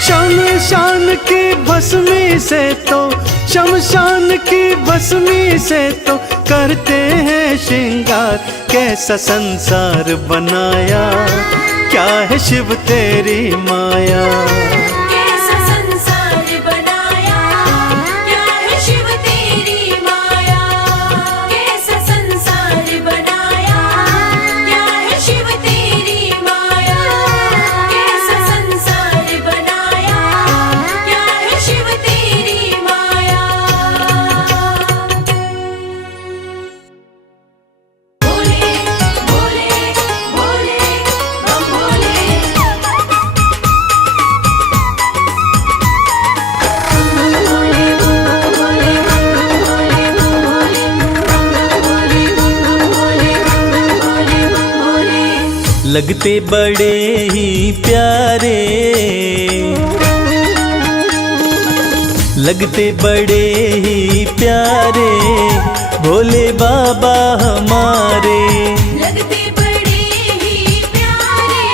शमशान की भस्मी से तो, शमशान की भस्मी से तो करते हैं श्रृंगार। कैसा संसार बनाया, क्या है शिव तेरी माया। कैसा संसार बनाया, क्या है शिव तेरी माया। कैसा संसार बनाया, लगते बड़े ही प्यारे, लगते बड़े ही प्यारे भोले बाबा हमारे। लगते बड़े ही प्यारे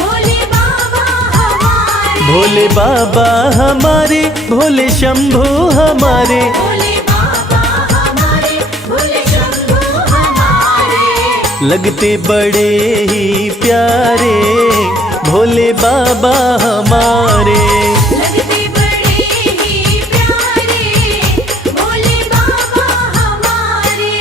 भोले बाबा हमारे। भोले बाबा हमारे, भोले शंभू हमारे। भोले बाबा हमारे, भोले शंभू हमारे। लगते बड़े ही प्यारे भोले बाबा हमारे। लगते बड़े ही प्यारे भोले बाबा हमारे।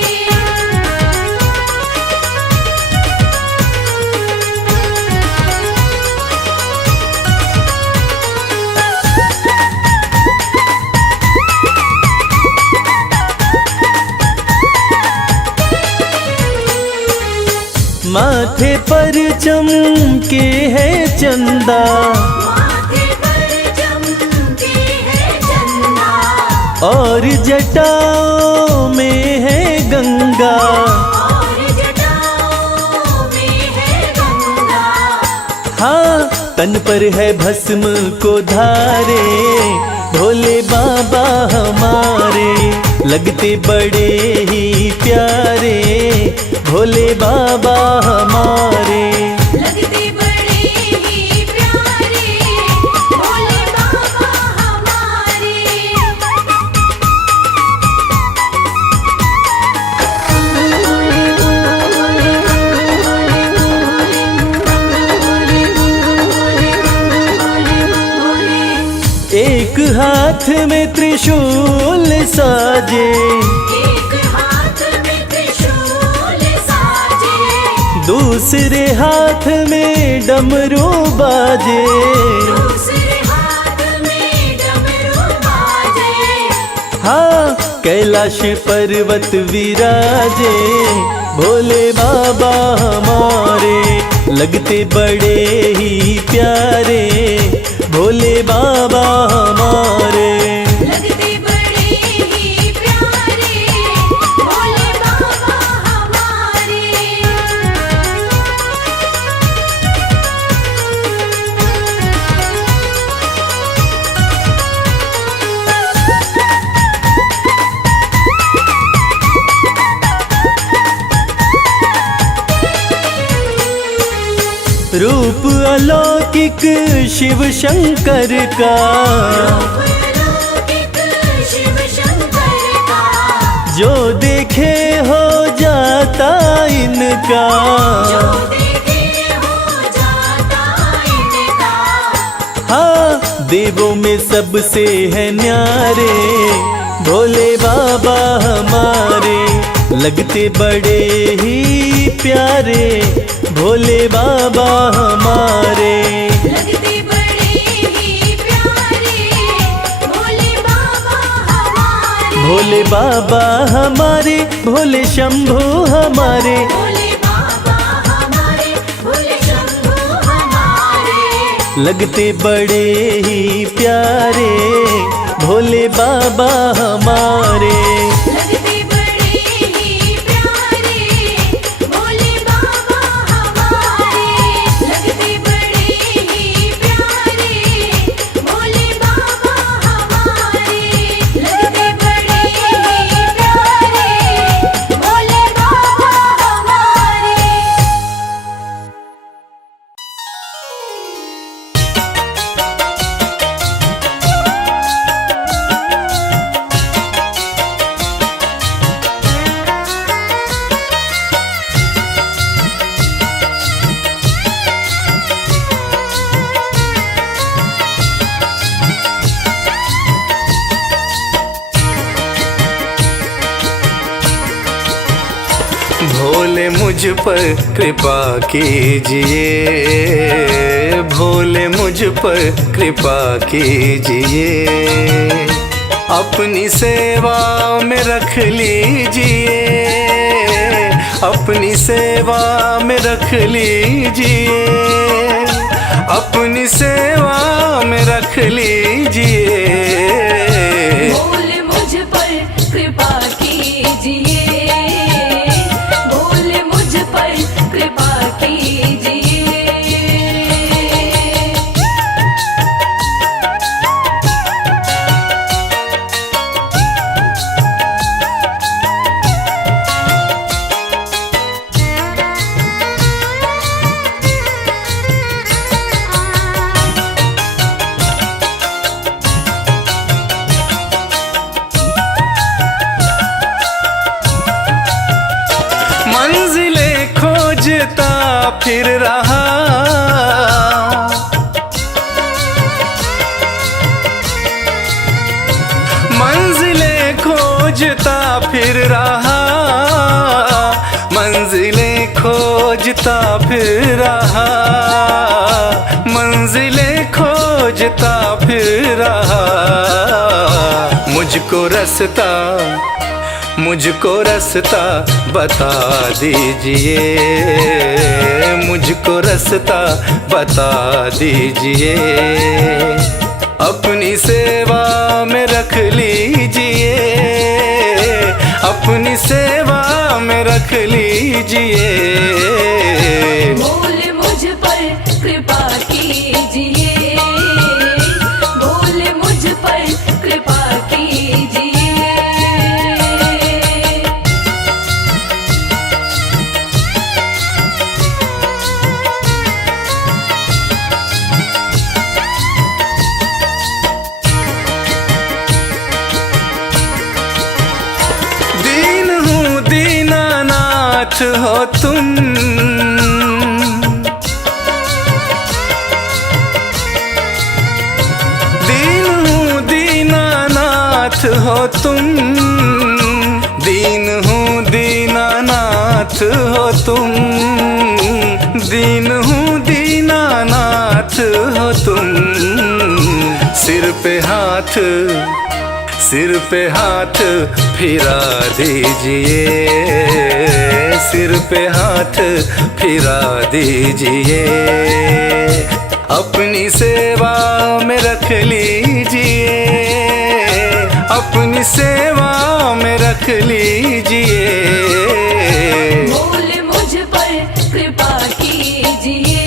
माथे पर चमके है चंदा, माथे पर चमके है चंदा। और जटाओं में है गंगा। और जटाओं में है गंगा। हाँ, तन पर है भस्म को धारे भोले बाबा हमारे। लगते बड़े ही प्यारे भोले बाबा हमारे। लगते बड़े ही प्यारे भोले बाबा हमारे। एक हाथ में त्रिशूल साजे, एक हाथ में त्रिशूल साजे। दूसरे हाथ में डमरू बाजे। दूसरे हाथ में डमरू बाजे। हाँ, कैलाश पर्वत विराजे भोले बाबा हमारे। लगते बड़े ही प्यारे भोले बाबा हमारे। लगते बड़े ही प्यारे भोले बाबा हमारे। रूप अलौकिक शिव शंकर का, अलौकिक शिव शंकर का। जो देखे हो जाता इनका। जो देखे हो जाता इनका। हाँ, देवों में सबसे है न्यारे भोले बाबा हमारे। लगते बड़े ही प्यारे भोले बाबा हमारे। लगते बड़े ही प्यारे भोले बाबा हमारे। भोले बाबा हमारे, भोले शंभू हमारे। भोले बाबा हमारे, भोले शंभू हमारे। लगते बड़े ही प्यारे भोले बाबा हमारे। लगते बड़े ही प्यारे भोले बाबा हमारे। लगते बड़े ही प्यारे भोले बाबा हमारे। लगते बड़े ही प्यारे भोले बाबा हमारे। भोले मुझ पर कृपा कीजिए, भोले मुझ पर कृपा कीजिए। अपनी सेवा में रख लीजिए, अपनी सेवा में रख लीजिए, अपनी सेवा में रख लीजिए। भोले मुझ पर कृपा कीजिए, भोले मुझ पर कृपा कीजिए। फिर रहा, मंजिलें खोजता फिर रहा, मंजिलें खोजता फिर रहा, मंजिलें खोजता फिर रहा। मुझको रास्ता बता दीजिए, मुझको रास्ता बता दीजिए, अपनी सेवा में रख लीजिए, अपनी सेवा में रख लीजिए। बोल मुझ पर कृपा कीजिए, बोल मुझ पर कृपा कीजिए। दीन हूँ दीनानाथ हो तुम, दीन हूँ दीनानाथ हो तुम, दीन हूँ दीनानाथ हो तुम, दीन हूँ दीनानाथ हो तुम। सिर पे हाथ फिरा दीजिए, सिर पे हाथ फिरा दीजिए, अपनी सेवा में रख लीजिए, अपनी सेवा में रख लीजिए। बोल मुझ पर कृपा कीजिए,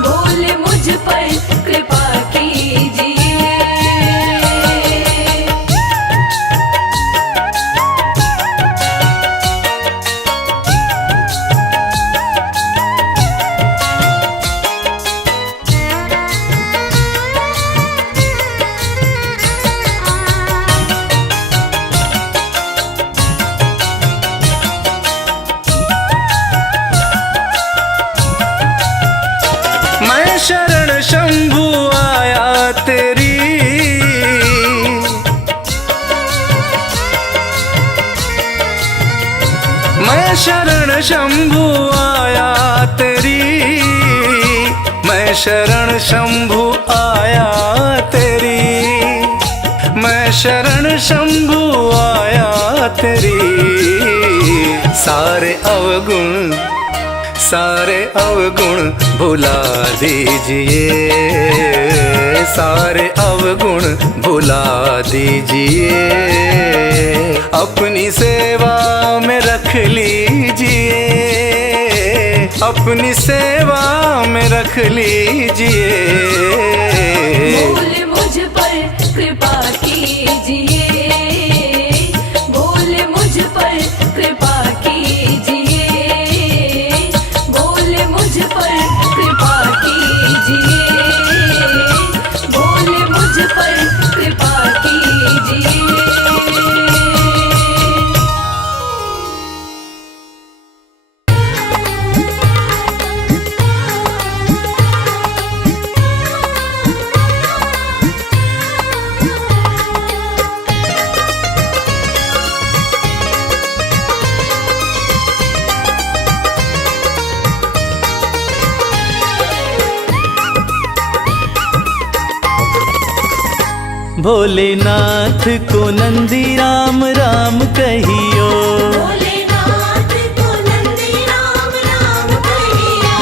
बोल मुझ पर कृपा कीजिए। मैं शरण शंभु आया तेरी, मैं शरण शंभु आया तेरी, मैं शरण शंभु आया तेरी, मैं शरण शंभु आया तेरी। सारे अवगुण भुला दीजिए, सारे अवगुण भुला दीजिए, अपनी सेवा में रख लीजिए, अपनी सेवा में रख लीजिए। बोल मुझ पर कृपा कीजिए, बोल मुझ पर कृपा कीजिए, बोल मुझ पर कृपा कीजिए, बोल मुझ पर कृपा कीजिए। भोलेनाथ को नंदी राम राम कहियो, भोलेनाथ को नंदी राम राम कहियो,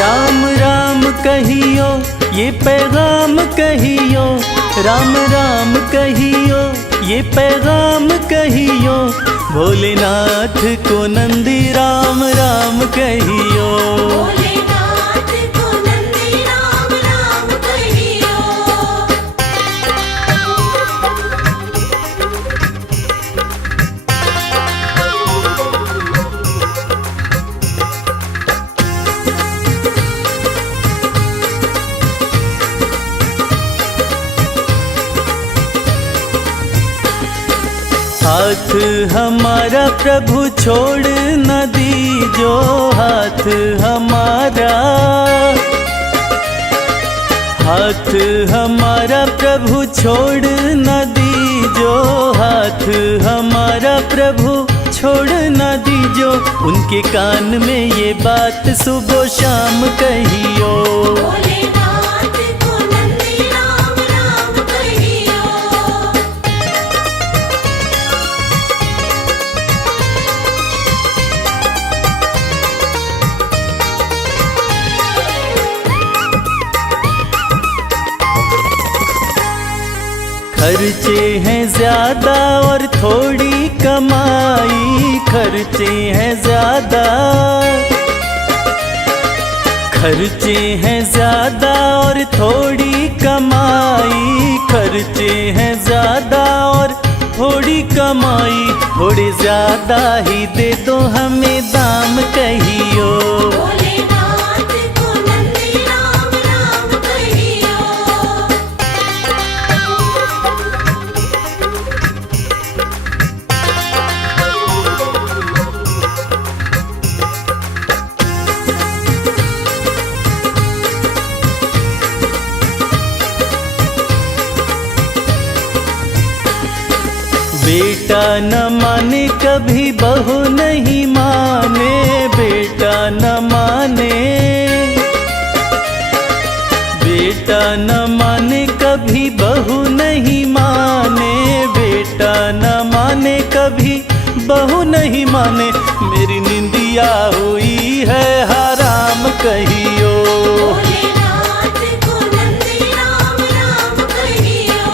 राम राम कहियो, ये पैगाम कहियो, राम राम कहियो, ये पैगाम कहियो, भोलेनाथ को नंदी राम राम कहियो। भोलेनाथ को नंदी राम राम कहियो। हाथ हमारा प्रभु छोड़ न दीजो, हाथ हमारा, हाथ हमारा प्रभु छोड़ न दीजो, हाथ हमारा प्रभु छोड़ न दीजो। उनके कान में ये बात सुबह शाम कहियो। भोलेनाथ को नंदी राम राम कहियो। खर्चे हैं ज्यादा और थोड़ी कमाई, खर्चे हैं ज्यादा, खर्चे हैं ज्यादा और थोड़ी कमाई, खर्चे हैं ज्यादा और थोड़ी कमाई। थोड़े ज्यादा ही दे दो हमें दाम कहियो। भोलेनाथ को नंदी राम राम कहियो। बेटा न माने कभी बहू नहीं माने, बेटा न माने, बेटा न माने कभी बहू नहीं माने, बेटा न माने कभी बहू नहीं माने। मेरी निंदिया हुई है हराम कहियो। भोलेनाथ को नंदी राम राम कहियो।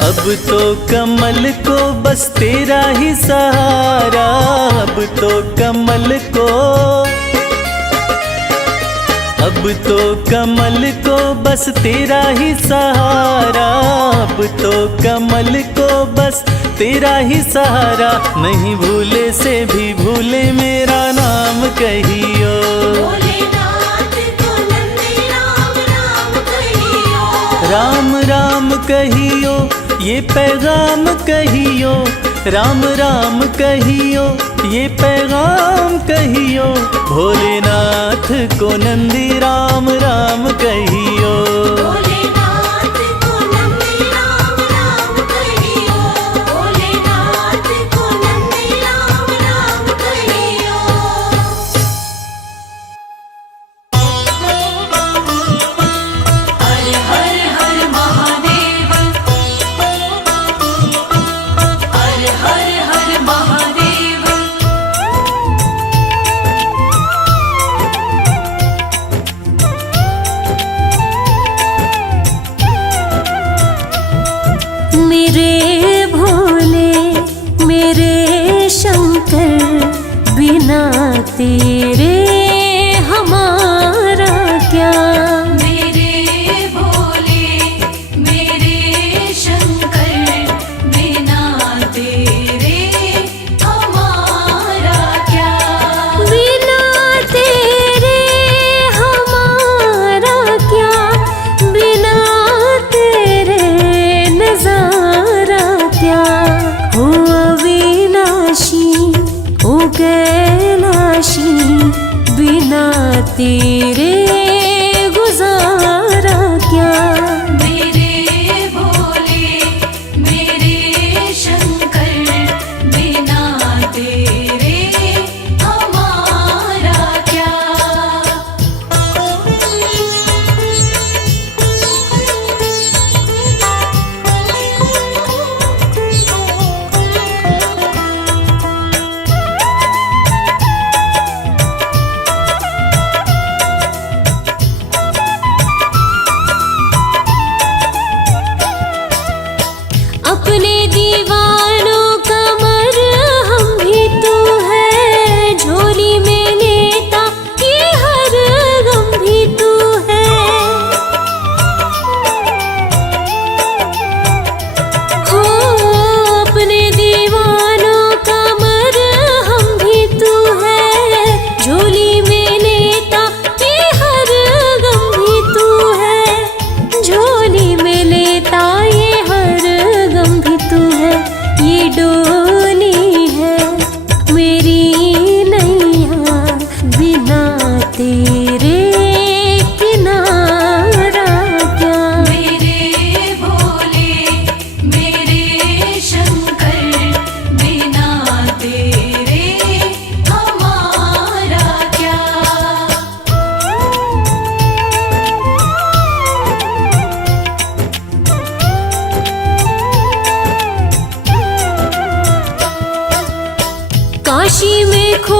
अब तो कमल को बस तेरा ही सहारा, अब तो कमल को, अब तो कमल को बस तेरा ही सहारा, अब तो कमल को बस तेरा ही सहारा। नहीं भूले से भी भूले मेरा नाम कहियो। भोलेनाथ को नंदी राम राम कहियो। राम राम कहियो, ये पैगाम कहियो, राम राम कहियो, ये पैगाम कहियो। भोलेनाथ को नंदी राम राम कहियो। भोलेनाथ को नंदी राम राम कहियो। भोलेनाथ को नंदी राम राम कहियो। हर हर हर महादेव। हर हर हर महादेव। मेरे भोले मेरे शंकर, बिना तेरे हमारा क्या। मेरे भोले मेरे शंकर, बिना तेरे हमारा क्या। बिना तेरे हमारा क्या, बिना तेरे नजारा क्या। हो अविनाशी, हो कैलाशी,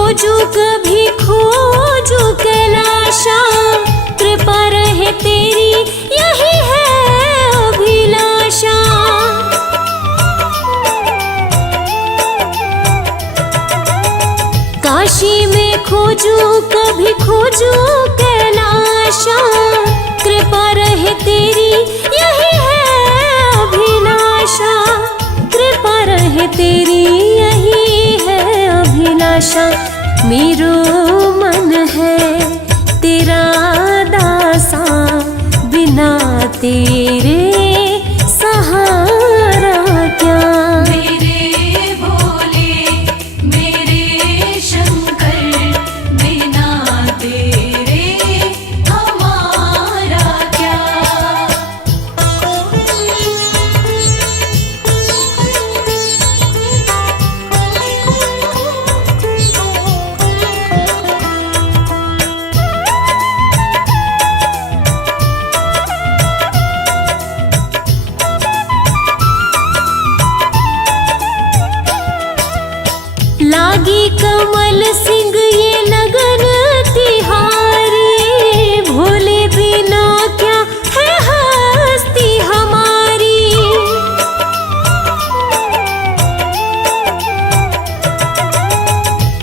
खोजू कभी खोजू कैलाशा, कृपा रहे तेरी यही है अभिलाषा। काशी में खोजू कभी खोजू कैलाशा, कृपा रहे तेरी यही है अभिलाषा। कृपा रहे तेरी यही है अभिलाषा। मेरो मन है तेरा दासा, बिना तेरे सहारा क्या। मेरे भोले मेरे शंकर, बिना तेरे हमारा क्या। लागी कमल सिंह ये लगन तिहारी, भोले बिना क्या है हस्ती हमारी।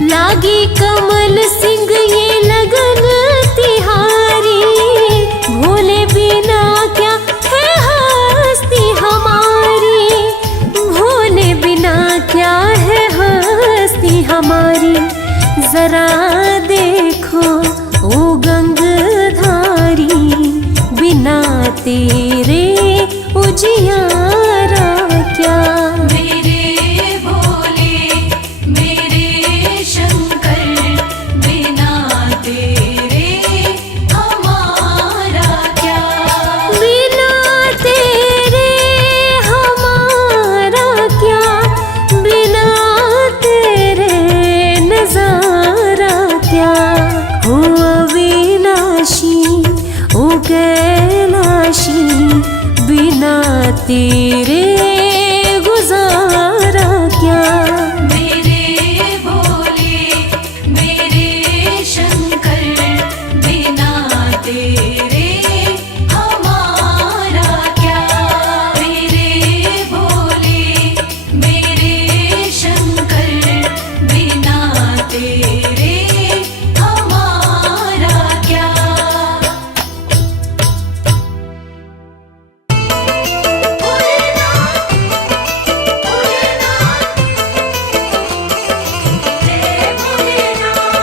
लागी कमल सिंह ये लगन तिहारी, भोले बिना क्या है हस्ती हमारी। भोले बिना क्या है हस्ती हमारी। जरा देखो ओ गंगधारी, बिना तेरे उजियारा क्या। मेरे भोले मेरे शंकर, बिना तेरे हमारा क्या। बिना तेरे हमारा क्या, बिना तेरे नजारा क्या। हो अविनाशी ओ कैलाशी, बिना तेरे गुजारा क्या। मेरे भोले मेरे शंकर, बिना तेरे हमारा क्या। मेरे भोले मेरे शंकर, बिना तेरे हमारा क्या। भोलेनाथ भोलेनाथ जय भोलेनाथ।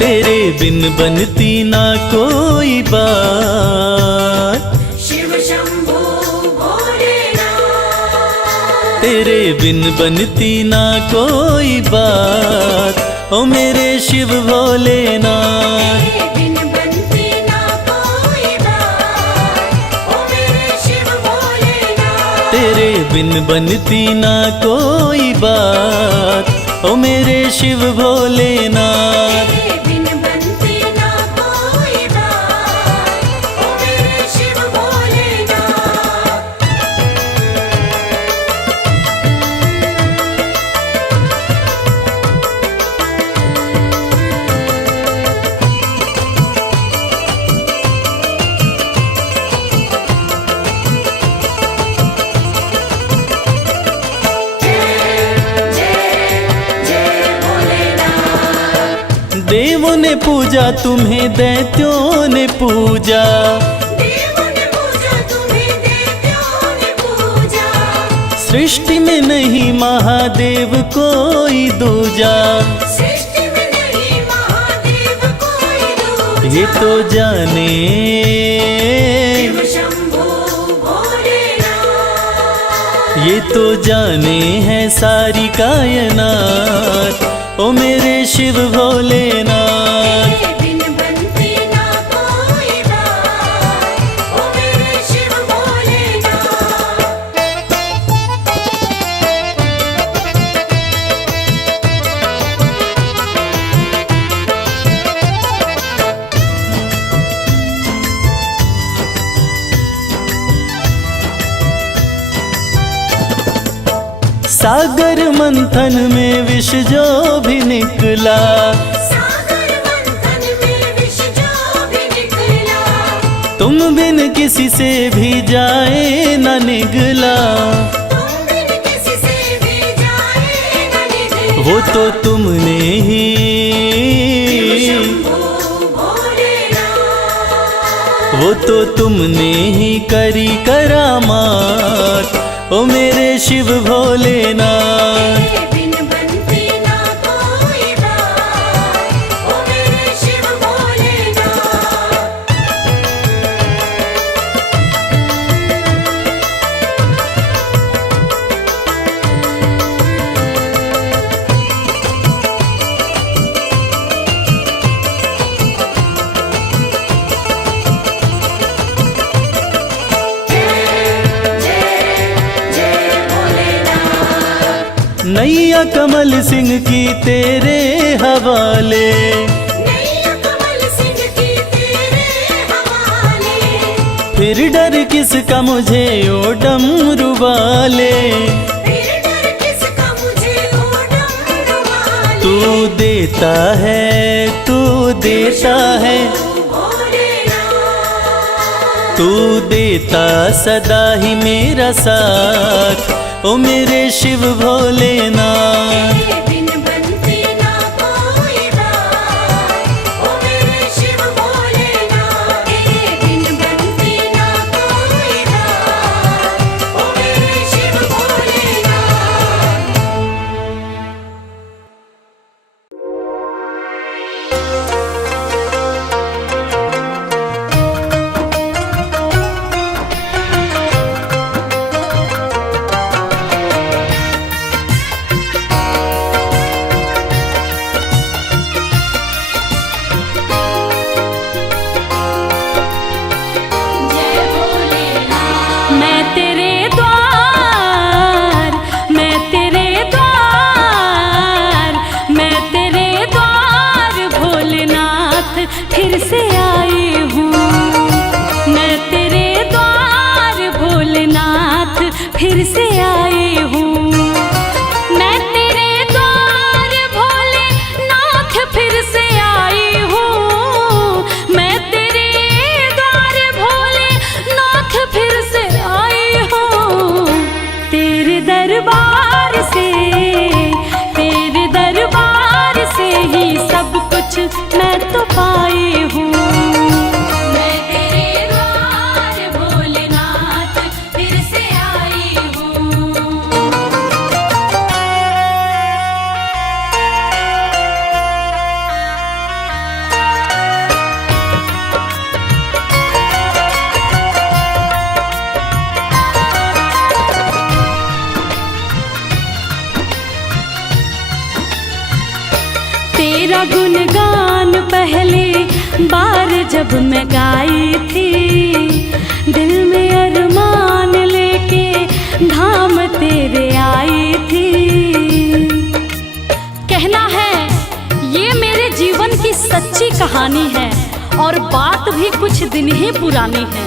तेरे बिन बनती ना कोई बात, शिव शंभो भोलेनाथ। तेरे बिन बनती ना कोई बात। ओ मेरे शिव भोलेनाथ, तेरे बिन बनती ना कोई बात, ओ मेरे शिव भोलेनाथ। तेरे बिन बनती ना कोई बात। ओ मेरे शिव भोलेनाथ, तेरे बिन बनती ना कोई बात, ओ मेरे शिव भोलेनाथ। देवों ने पूजा तुम्हें, दैत्यों ने पूजा। देवों ने पूजा तुम्हें, दैत्यों ने पूजा। सृष्टि में नहीं महादेव कोई दूजा। सृष्टि में नहीं महादेव कोई दूजा। ये तो जाने शिव शंभो भोलेनाथ। ये तो जाने है सारी कायनात। ओ मेरे शिव भोलेनाथ, तेरे बिन बनती ना कोई बात, ओ मेरे शिव भोलेनाथ। सागर मंथन में विष जो भी निकला, सागर मंथन में विष जो भी निकला, तुम बिन किसी से भी जाए न निगला। तुम बिन किसी से भी जाए न निकला। वो तो तुमने ही, शंभो भोलेनाथ, वो तो तुमने ही करी करामात, ओ मेरे शिव भोलेनाथ। तेरे बिन बनती ना कोई बात, ओ मेरे शिव भोलेनाथ। नैया कमल सिंह की तेरे हवाले, नैया कमल सिंह की तेरे हवाले, फिर डर किसका मुझे ओ डमरू वाले। फिर डर किसका मुझे ओ डमरू वाले। तू देता है, तू देता है, भोलेनाथ, तू देता सदा ही मेरा साथ, ओ मेरे शिव भोलेनाथ। तेरे बिन बनती ना कोई बात, ओ मेरे शिव भोलेनाथ। तेरे बिन बनती ना कोई बात, ओ मेरे शिव भोलेनाथ। जय भोलेनाथ। मैं तेरे द्वार, मैं तेरे द्वार, मैं तेरे द्वार भोलेनाथ फिर से आई हूँ। मैं तेरे द्वार भोलेनाथ फिर से आई हूँ। मैं तेरे द्वार भोलेनाथ फिर से आई हूँ। मैं तेरे द्वार भोलेनाथ फिर से आई हूँ। तेरे दरबार से, तेरे दरबार से ही सब कुछ मैं तो पाई हूँ। मैं तेरे द्वार भोलेनाथ फिर से आई हूँ। तेरा गुणगान पहले बार जब मैं गाई थी, दिल में अरमान लेके धाम तेरे आई थी। कहना है ये मेरे जीवन की सच्ची कहानी है और बात भी कुछ दिन ही पुरानी है।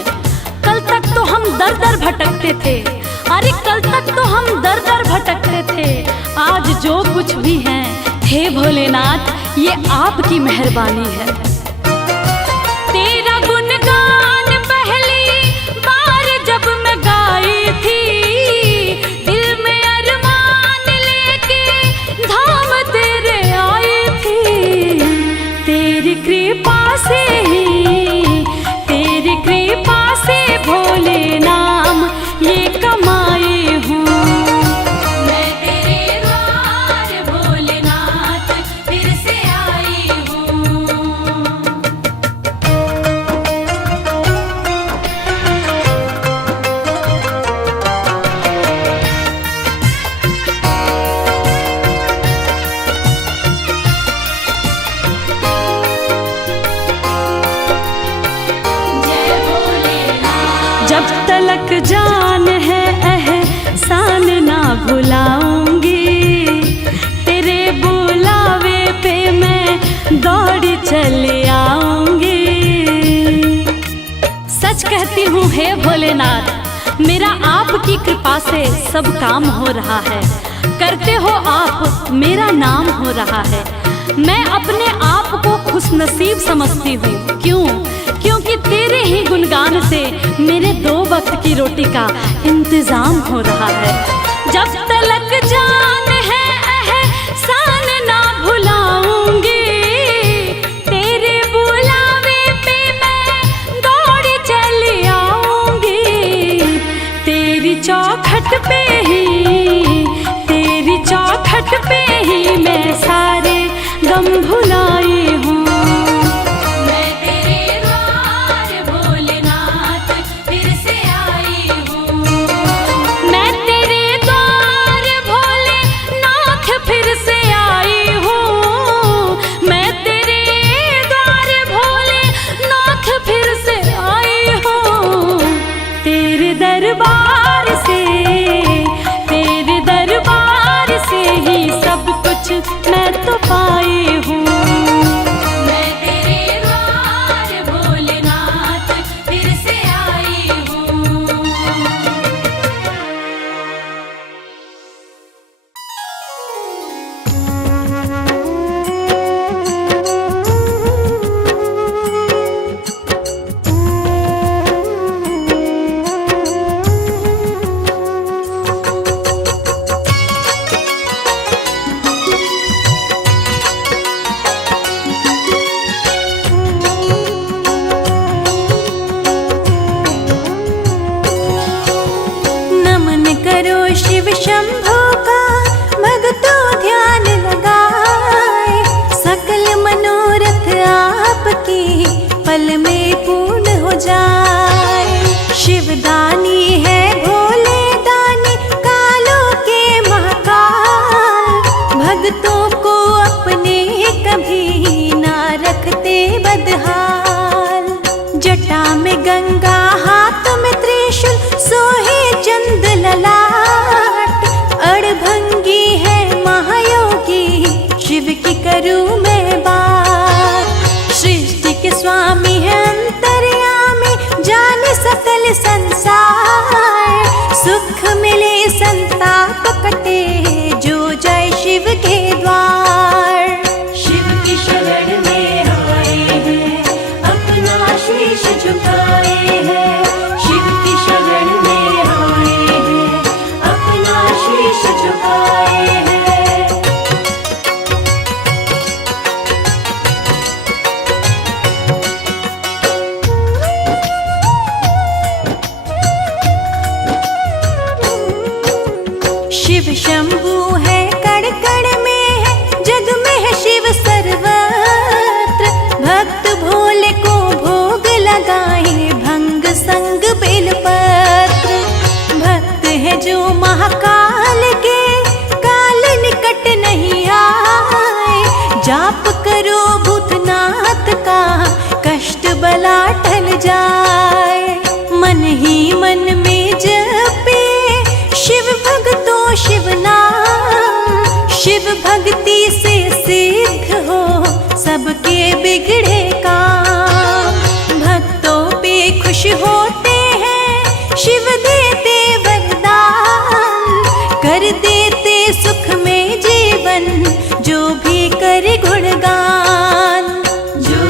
कल तक तो हम दर दर भटकते थे, अरे कल तक तो हम दर दर भटकते थे। आज जो कुछ भी है, हे भोलेनाथ ये आपकी मेहरबानी है। तेरा गुणगान पहली बार जब मैं गाई थी, दिल में अरमान लेके धाम तेरे आई थी। तेरी कृपा से ही, तेरी कृपा से भोले नाम ये कमाई हूँ। मैं तेरे द्वार भोलेनाथ फिर से आई हूँ। जय भोलेनाथ। जब तलक जान है एहसान ना भुलाऊंगी, तेरे बुलावे पे मैं दौड़ी चली आऊंगी। सच कहती हूँ हे भोलेनाथ, मेरा आपकी कृपा से सब काम हो रहा है। करते हो आप मेरा नाम हो रहा है। मैं अपने आप को खुशनसीब समझती हूँ। क्यों? क्योंकि तेरे ही गुणगान से मेरे 2 वक्त की रोटी का इंतजाम हो रहा है। जब तलक जान है एहसान ना भुलाऊंगी, तेरे बुलावे पे मैं दौड़ चली आऊंगी। तेरी चौखट पे ही मैं सारे गम भुलाई हूँ। मैं तेरे द्वार भोलेनाथ फिर से आई हूँ। मैं तेरे द्वार भोलेनाथ फिर से आई हूँ। मैं तेरे द्वार भोलेनाथ फिर से आई हूँ। तेरे दरबार से ही सब कुछ मैं तो पाई हूँ। मैं तेरे द्वार भोलेनाथ फिर से आई हूँ। शिव शंभो का भक्तों ध्यान लगाए, सकल मनोरथ आपकी पल में पूर्ण हो जाए। शिवदानी है भोले दानी कालों के महाकाल, भक्तों को अपने कभी ना रखते बदहाल। जटा में गंगा हाथ में त्रिशूल सोहे चंद ललाट, अड़भंगी है महायोगी शिव की करूँ मैं बात। सृष्टि के स्वामी है अंतर्यामी जाने सकल संसार, सुख मिले संताप कटे जो जय शिव के द्वार। शिव की शरण में आए हैं अपना शीश झुकाए हैं, शिव की शरण में आए हैं अपना शीश झुकाए हैं। शिव शंभु है कण कण में है, जग में है शिव सर्वत्र। भक्त भोले को भोग लगाए भंग संग बेलपत्र। भक्त है जो महाकाल के काल निकट नहीं आए, जाप करो भूतनाथ का कष्ट बला टल जाए। मन ही मन में जपे शिव भक्तों शिव नाम, शिव भक्ति से सिद्ध हो सबके बिगड़े काम। भक्तों पे खुश होते हैं शिव देते वरदान, कर देते सुख में जीवन जो भी करे गुणगान। जो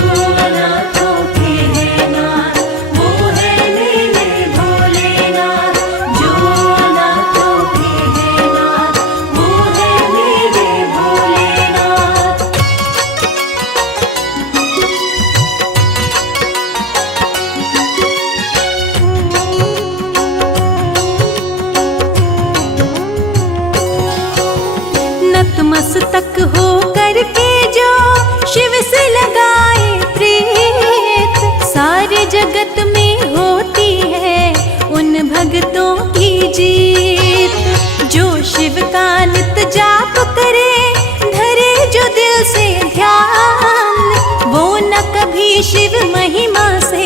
अनाथों के है नाथ वो है मेरे भोलेनाथ, जो अनाथों के है नाथ वो है मेरे भोलेनाथ। नतमस्तक हो करके जो शिव से लगाए प्रीत, सारे जगत में होती है उन भक्तों की जीत। जो शिव का नित जाप करे धरे जो दिल से ध्यान, वो न कभी शिव महिमा से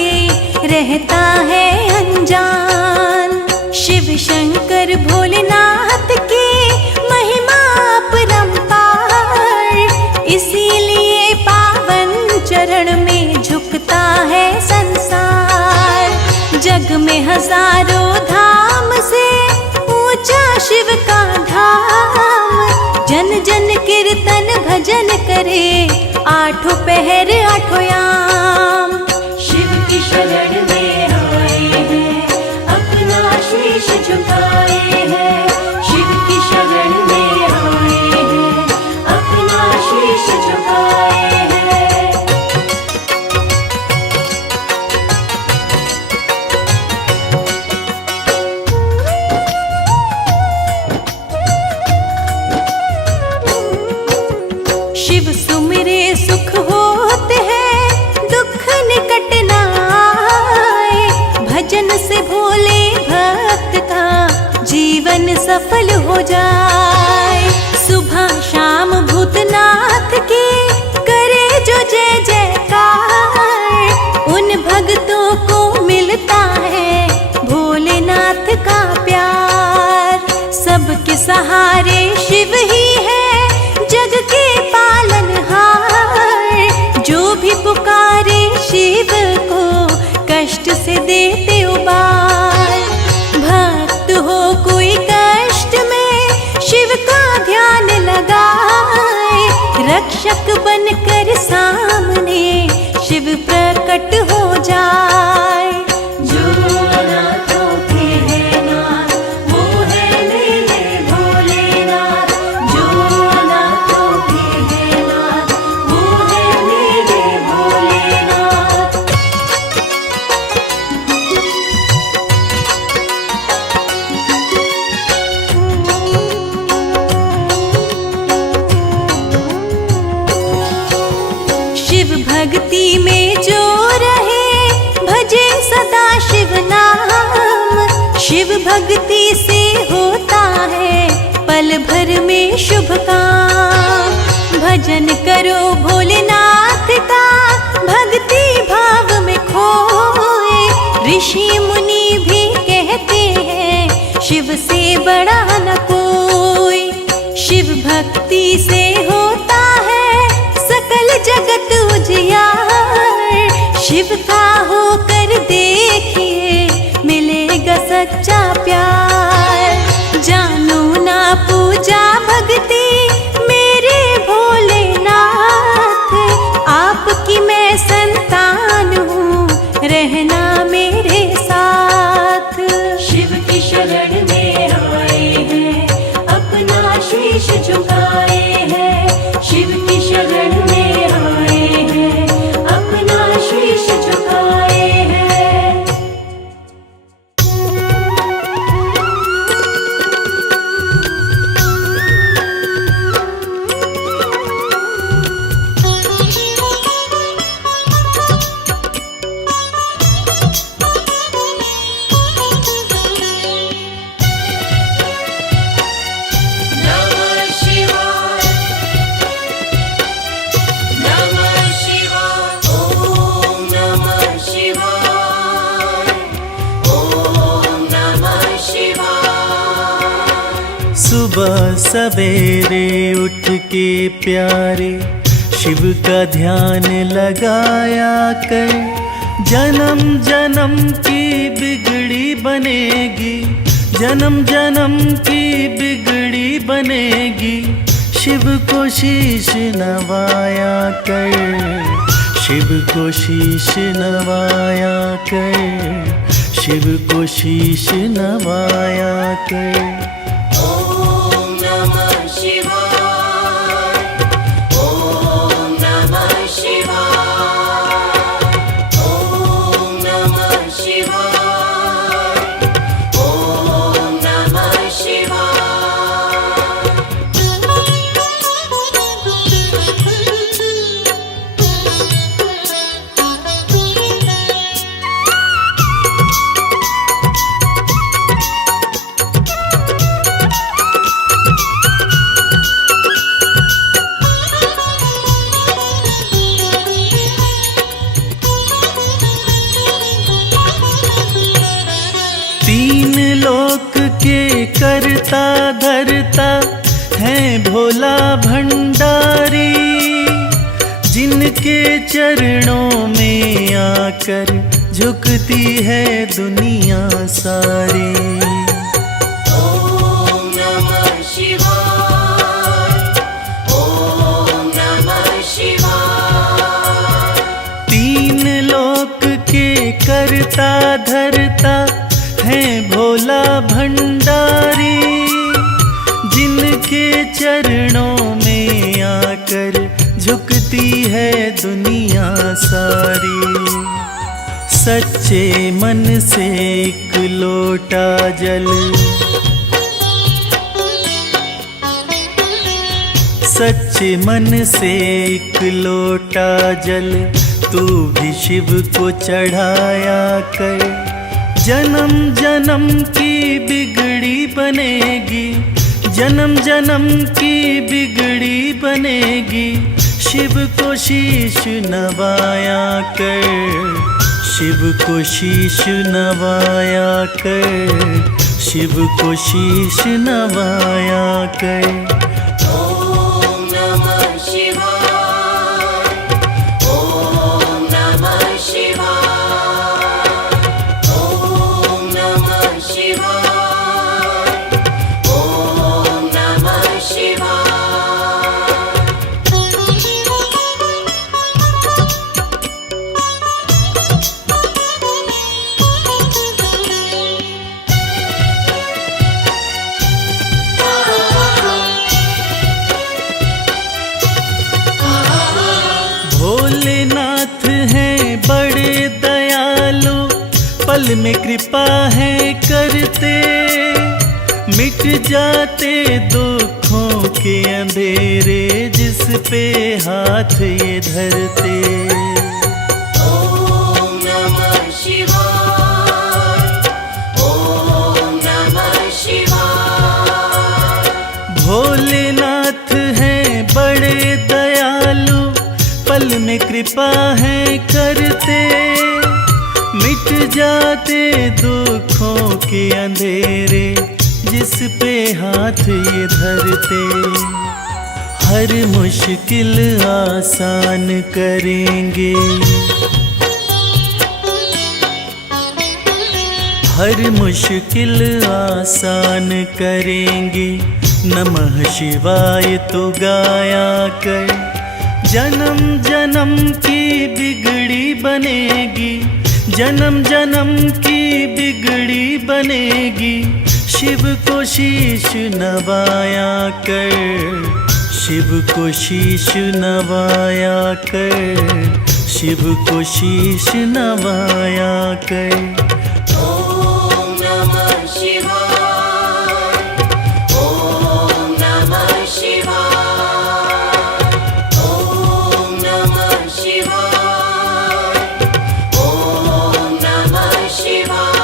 रहता है अनजान। शिव शंकर भोलेनाथ की महिमा अपरंपार, इसीलिए पावन चरण में झुकता है संसार। जग में हजारों धाम से ऊंचा शिव का धाम, भजन करे, आठों पहर आठों याम। शिव की शरण में आए हैं, अपना शीश झुकाए हैं। शिव की शरण में आए हैं, अपना शीश झुकाए हैं। शिव सुमिरे सुख होते हैं, दुख निकट न आए। भजन से भोले भक्त का जीवन सफल हो जाए। सुबह शाम भूतनाथ की करे जो जय जयकार, उन भक्तों को मिलता है भोलेनाथ का प्यार। सबके सहारे शिव ही है, जग के पालनहार। जो भी पुकारे शिव को, कष्ट से देते उबार। भक्त हो कोई कष्ट में, शिव का ध्यान लगाए। रक्षक बनकर सामने शिव प्रकट हो जाए। जो अनाथों के हैं नाथ, वो है मेरे भोलेनाथ। जो अनाथों के हैं नाथ, वो है मेरे भोलेनाथ। शिव भक्ति में जो रहे, भजे सदा शिव नाम। शिव भक्ति से होता है पल भर में शुभ काम। भजन करो भोलेनाथ का, भक्ति भाव में खोए। ऋषि मुनि भी कहते हैं, शिव से बड़ा न कोई। शिव भक्ति से होता है सकल जगत उजियार। शिव का होकर देखिए, मिलेगा सच्चा प्यार। जानो ना पूजा भक्ति मेरे भोलेनाथ, आपकी मैं संतान हूँ, रहना मेरे साथ। शिव की शरण में आए हैं, अपना शीश झुकाए हैं। शिव की शरण में आए हैं, अपना शीश झुकाए हैं। नमः शिवाय, नमः शिवाय, ओम नमः शिवाय, ओम नमः शिवाय। सुबह सवेरे उठ के प्यारे शिव का ध्यान लगाया कर। जन्म जन्म की बिगड़ी बनेगी, जन्म जन्म की बिगड़ी बनेगी। शिव को शीश नवाया कर, शिव को शीश नवाया कर, शिव को शीश नवाया कर। ओम नमः शिवाय, ओम नमः शिवाय, ओम नमः शिवाय, ओम नमः शिवाय। तीन लोक के करता धरता है भोला भंडारी। जिनके चरणों में आकर झुकती है दुनिया सारी। ओम नमः शिवाय, ओम करता धरता है भोला भंडारी, जिनके चरणों में आकर झुकती है दुनिया सारी। सच्चे मन से एक लोटा जल, सच्चे मन से एक लोटा जल तू भी शिव को चढ़ाया कर। जन्म जन्म की बिगड़ी बनेगी, जन्म जन्म की बिगड़ी बनेगी, शिव को शीश नवाया कर, शिव को शीश नवाया कर, शिव को शीश नवाया कर। ॐ नमः शिवाय, ॐ नमः शिवाय, ॐ नमः शिवाय, ॐ नमः शिवाय। भोलेनाथ हैं बड़े दयालु, पल में कृपा है करते, मिट जाते दुखों के अंधेरे जिस पे हाथ ये धरते। ॐ नमः शिवाय, ॐ नमः शिवाय। भोलेनाथ हैं बड़े दयालु, पल में कृपा है करते, मिट जाते दुखों के अंधेरे जिस पे हाथ ये धरते। हर मुश्किल आसान करेंगे, हर मुश्किल आसान करेंगे, नमः शिवाय तो गाया कर। जन्म जन्म की बिगड़ी बनेगी, जन्म जन्म की बिगड़ी बनेगी, शिव को शीश नवाया कर, शिव को शीश नवाया कर, शिव को शीश नवाया कर। ॐ नमः शिवाय, ॐ नमः शिवाय, ॐ नमः शिवाय, ॐ नमः शिवाय।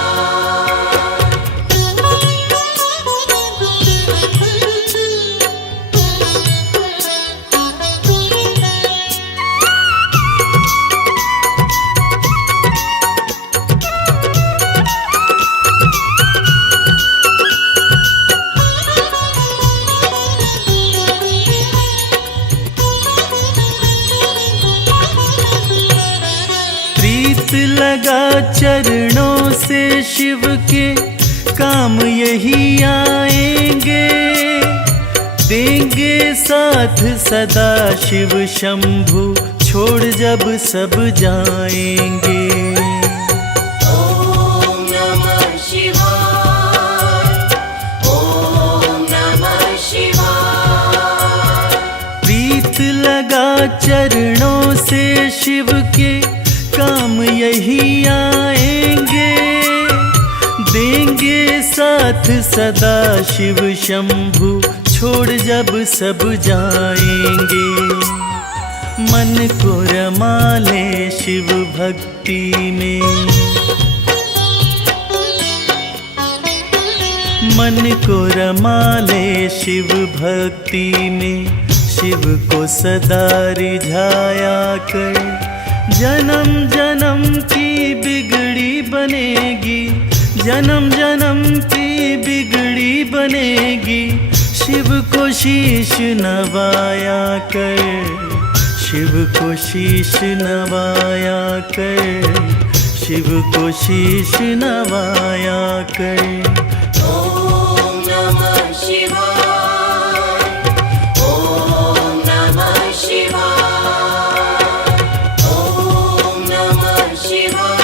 प्रीत लगा चरणों से शिव के, काम यही आएंगे, देंगे साथ सदा शिव शंभु, छोड़ जब सब जाएंगे। ॐ नमः शिवाय, ॐ नमः शिवाय। प्रीत लगा चरणों से शिव के, काम यही आएंगे, देंगे साथ सदा शिव शंभु, छोड़ जब सब जाएंगे। मन को रमा ले शिव भक्ति में, मन को रमा ले शिव भक्ति में, शिव को सदा रिझाया कर। जन्म जन्म की बिगड़ी बनेगी, जन्म जन्म की बिगड़ी बनेगी, शिव को शीश नवाया कर, शिव को शीश नवाया कर, शिव को शीश नवाया कर। ॐ नमः शिवाय, ॐ नमः शिवाय, ॐ नमः शिवाय,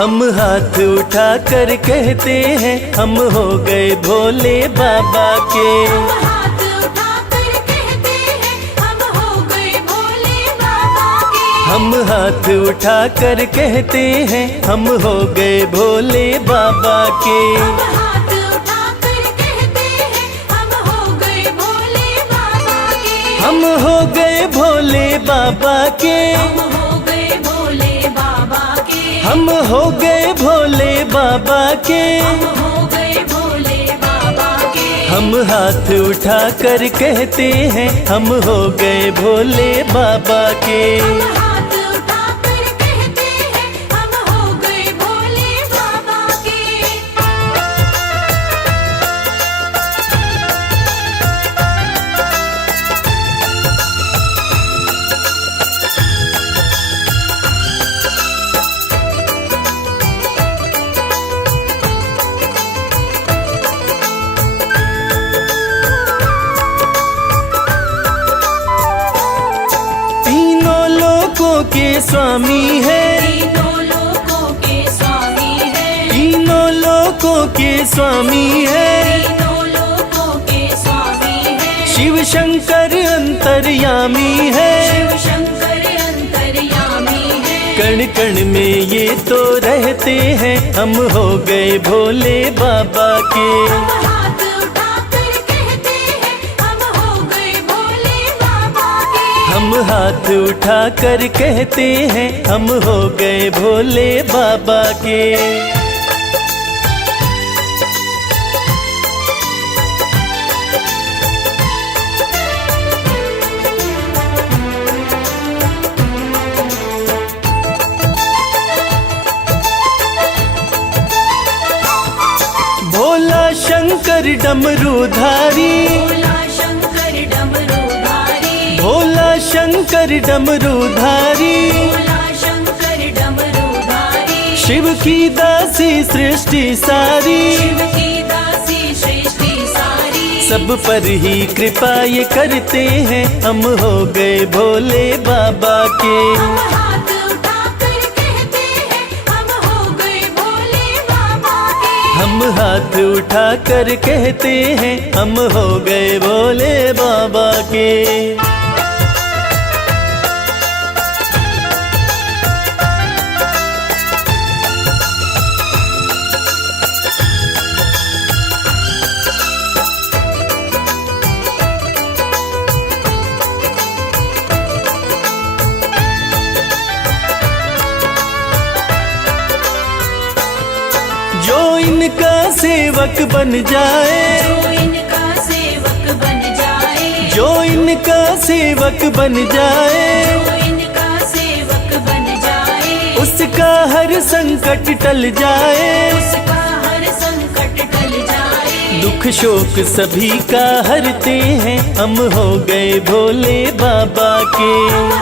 हम हाथ उठा कर कहते हैं हम हो गए भोले बाबा के। हाथ उठाकर कहते हैं हम हो गए भोले बाबा के। हम हाथ उठा कर कहते हैं हम हो गए भोले बाबा के। हाथ उठाकर कहते हैं हम हो गए भोले बाबा के। हम हो गए भोले बाबा के। हम हो गए भोले बाबा के। हम हो गए भोले बाबा के। हम हो गए भोले बाबा के। हम हाथ उठा कर कहते हैं हम हो गए भोले बाबा के। हाथ उठाकर कहते हैं हम हो गए भोले बाबा के। तीनों लोकों के स्वामी है। तीनों लोकों के स्वामी है। तीनों लोकों के स्वामी है। तीनों लोकों के स्वामी है। शिव शंकर अंतर्यामी है। शिव शंकर अंतर्यामी है। कण कण में ये तो रहते हैं हम हो गए भोले बाबा के। हाथ उठाकर कहते हैं हम हो गए भोले बाबा के। हम हाथ उठा कर कहते हैं हम हो गए भोले बाबा के। भोला शंकर डमरूधारी। भोला शंकर डमरूधारी। भोला शंकर डमरूधारी। भोला शंकर डमरूधारी। शिव की दासी सृष्टि सारी। शिव की दासी सृष्टि सारी। सब पर ही कृपा ये करते हैं हम हो गए भोले बाबा के। हाथ उठाकर कहते हैं हम हो गए भोले बाबा के। हम हाथ उठा कर कहते हैं हम हो गए भोले बाबा के। जो इनका सेवक बन जाए। जो इनका सेवक बन जाए। जो इनका सेवक बन जाए। जो इनका सेवक बन जाए। उसका हर संकट टल जाए। उसका हर संकट टल जाए। दुख शोक सभी का हरते हैं हम हो गए भोले बाबा के।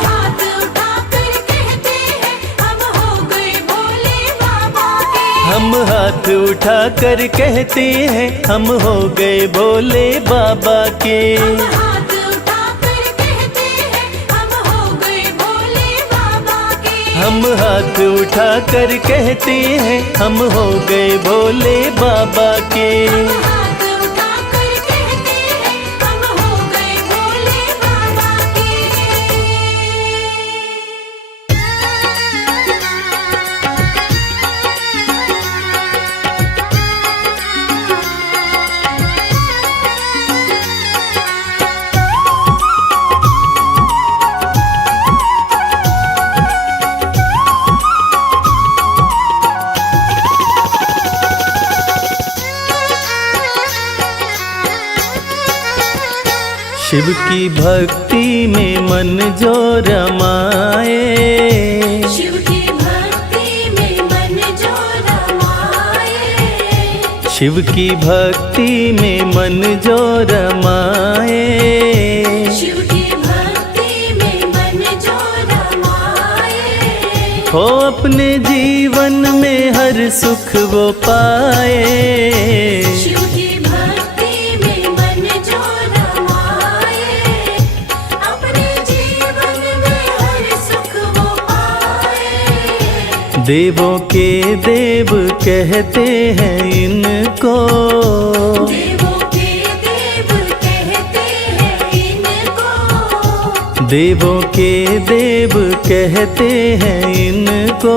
हाथ उठाकर कहते हैं हम हो गए भोले बाबा के। हम हाथ उठा कर कहते हैं हम हो गए भोले बाबा के। हाथ उठाकर कहते हैं हम हो गए भोले बाबा के। हम हाथ उठा कर कहते हैं हम हो गए भोले बाबा के। हाथ उठाकर कहते हैं हम हो गए भोले बाबा के। शिव की भक्ति में मन जो रमाए। शिव की भक्ति में मन जो रमाए। शिव की भक्ति में मन जो रमाए। शिव की भक्ति में मन जो रमाए। हो अपने जीवन में हर सुख वो पाए। शिव की भक्ति में मन जो रमाए। अपने जीवन में हर सुख वो पाए। देवों के देव कहते हैं इनको, देवों के देव कहते हैं इनको, देवों के देव कहते हैं इनको,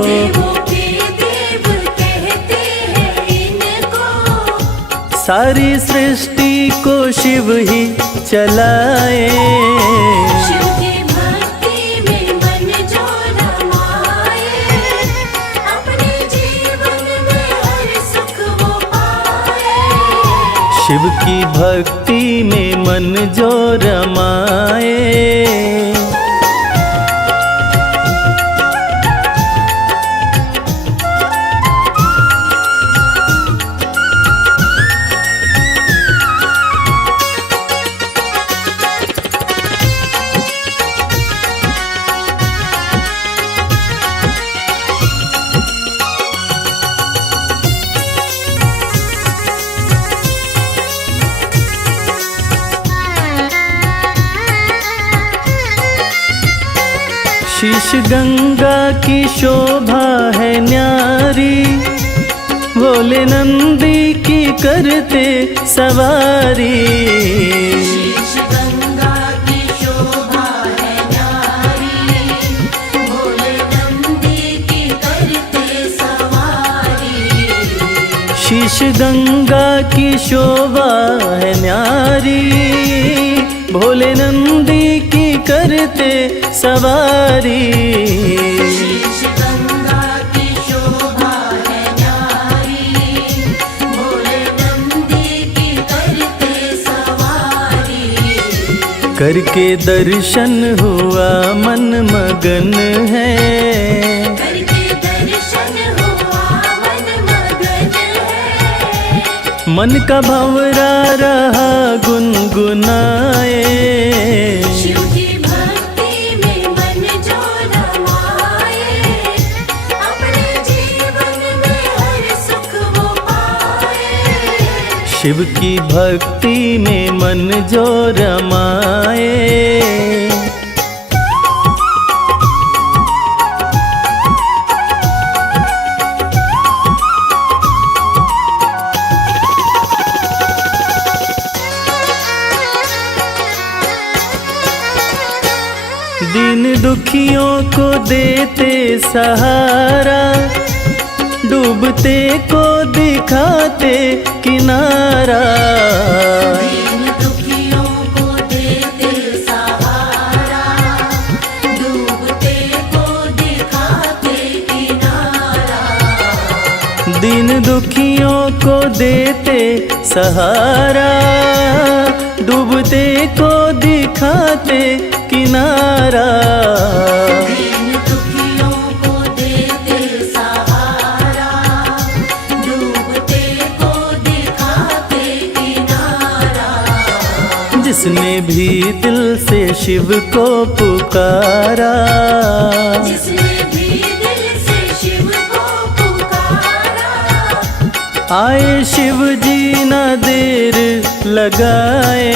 देवों के देव कहते हैं इनको। सारी सृष्टि को शिव ही चलाए, शिव की भक्ति में मन जो रमाए, अपने जीवन में हर सुख वो पाए। शिव की भक्ति में मन जो रमाए। शीश गंगा की शोभा है न्यारी, भोले नंदी की करते सवारी। शीश गंगा की शोभा है न्यारी, भोले नंदी की करते सवारी। शीश गंगा की शोभा है न्यारी, भोले नंदी की करते सवारी। शीश गंगा की शोभा है न्यारी, भोले नंदी की करते सवारी। करके दर्शन हुआ मन मगन है, करके दर्शन हुआ मन मगन है। मन का भंवरा रहा गुनगुनाए। शिव की भक्ति में मन जो रमाए, अपने जीवन में हर सुख वो पाए। शिव की भक्ति में मन जो रमाए। दीन दुखियों को देते सहारा, डूबते को दिखाते किनारा। दीन दुखियों को देते सहारा, डूबते को दिखाते किनारा। दीन दुखियों को देते सहारा, डूबते को दिखाते किनारा। दीन दुखियों को देते सहारा, डूबते को दिखाते किनारा। जिसने भी दिल से शिव को पुकारा, जिसने भी दिल से शिव को पुकारा, आए शिव जी ना देर लगाए।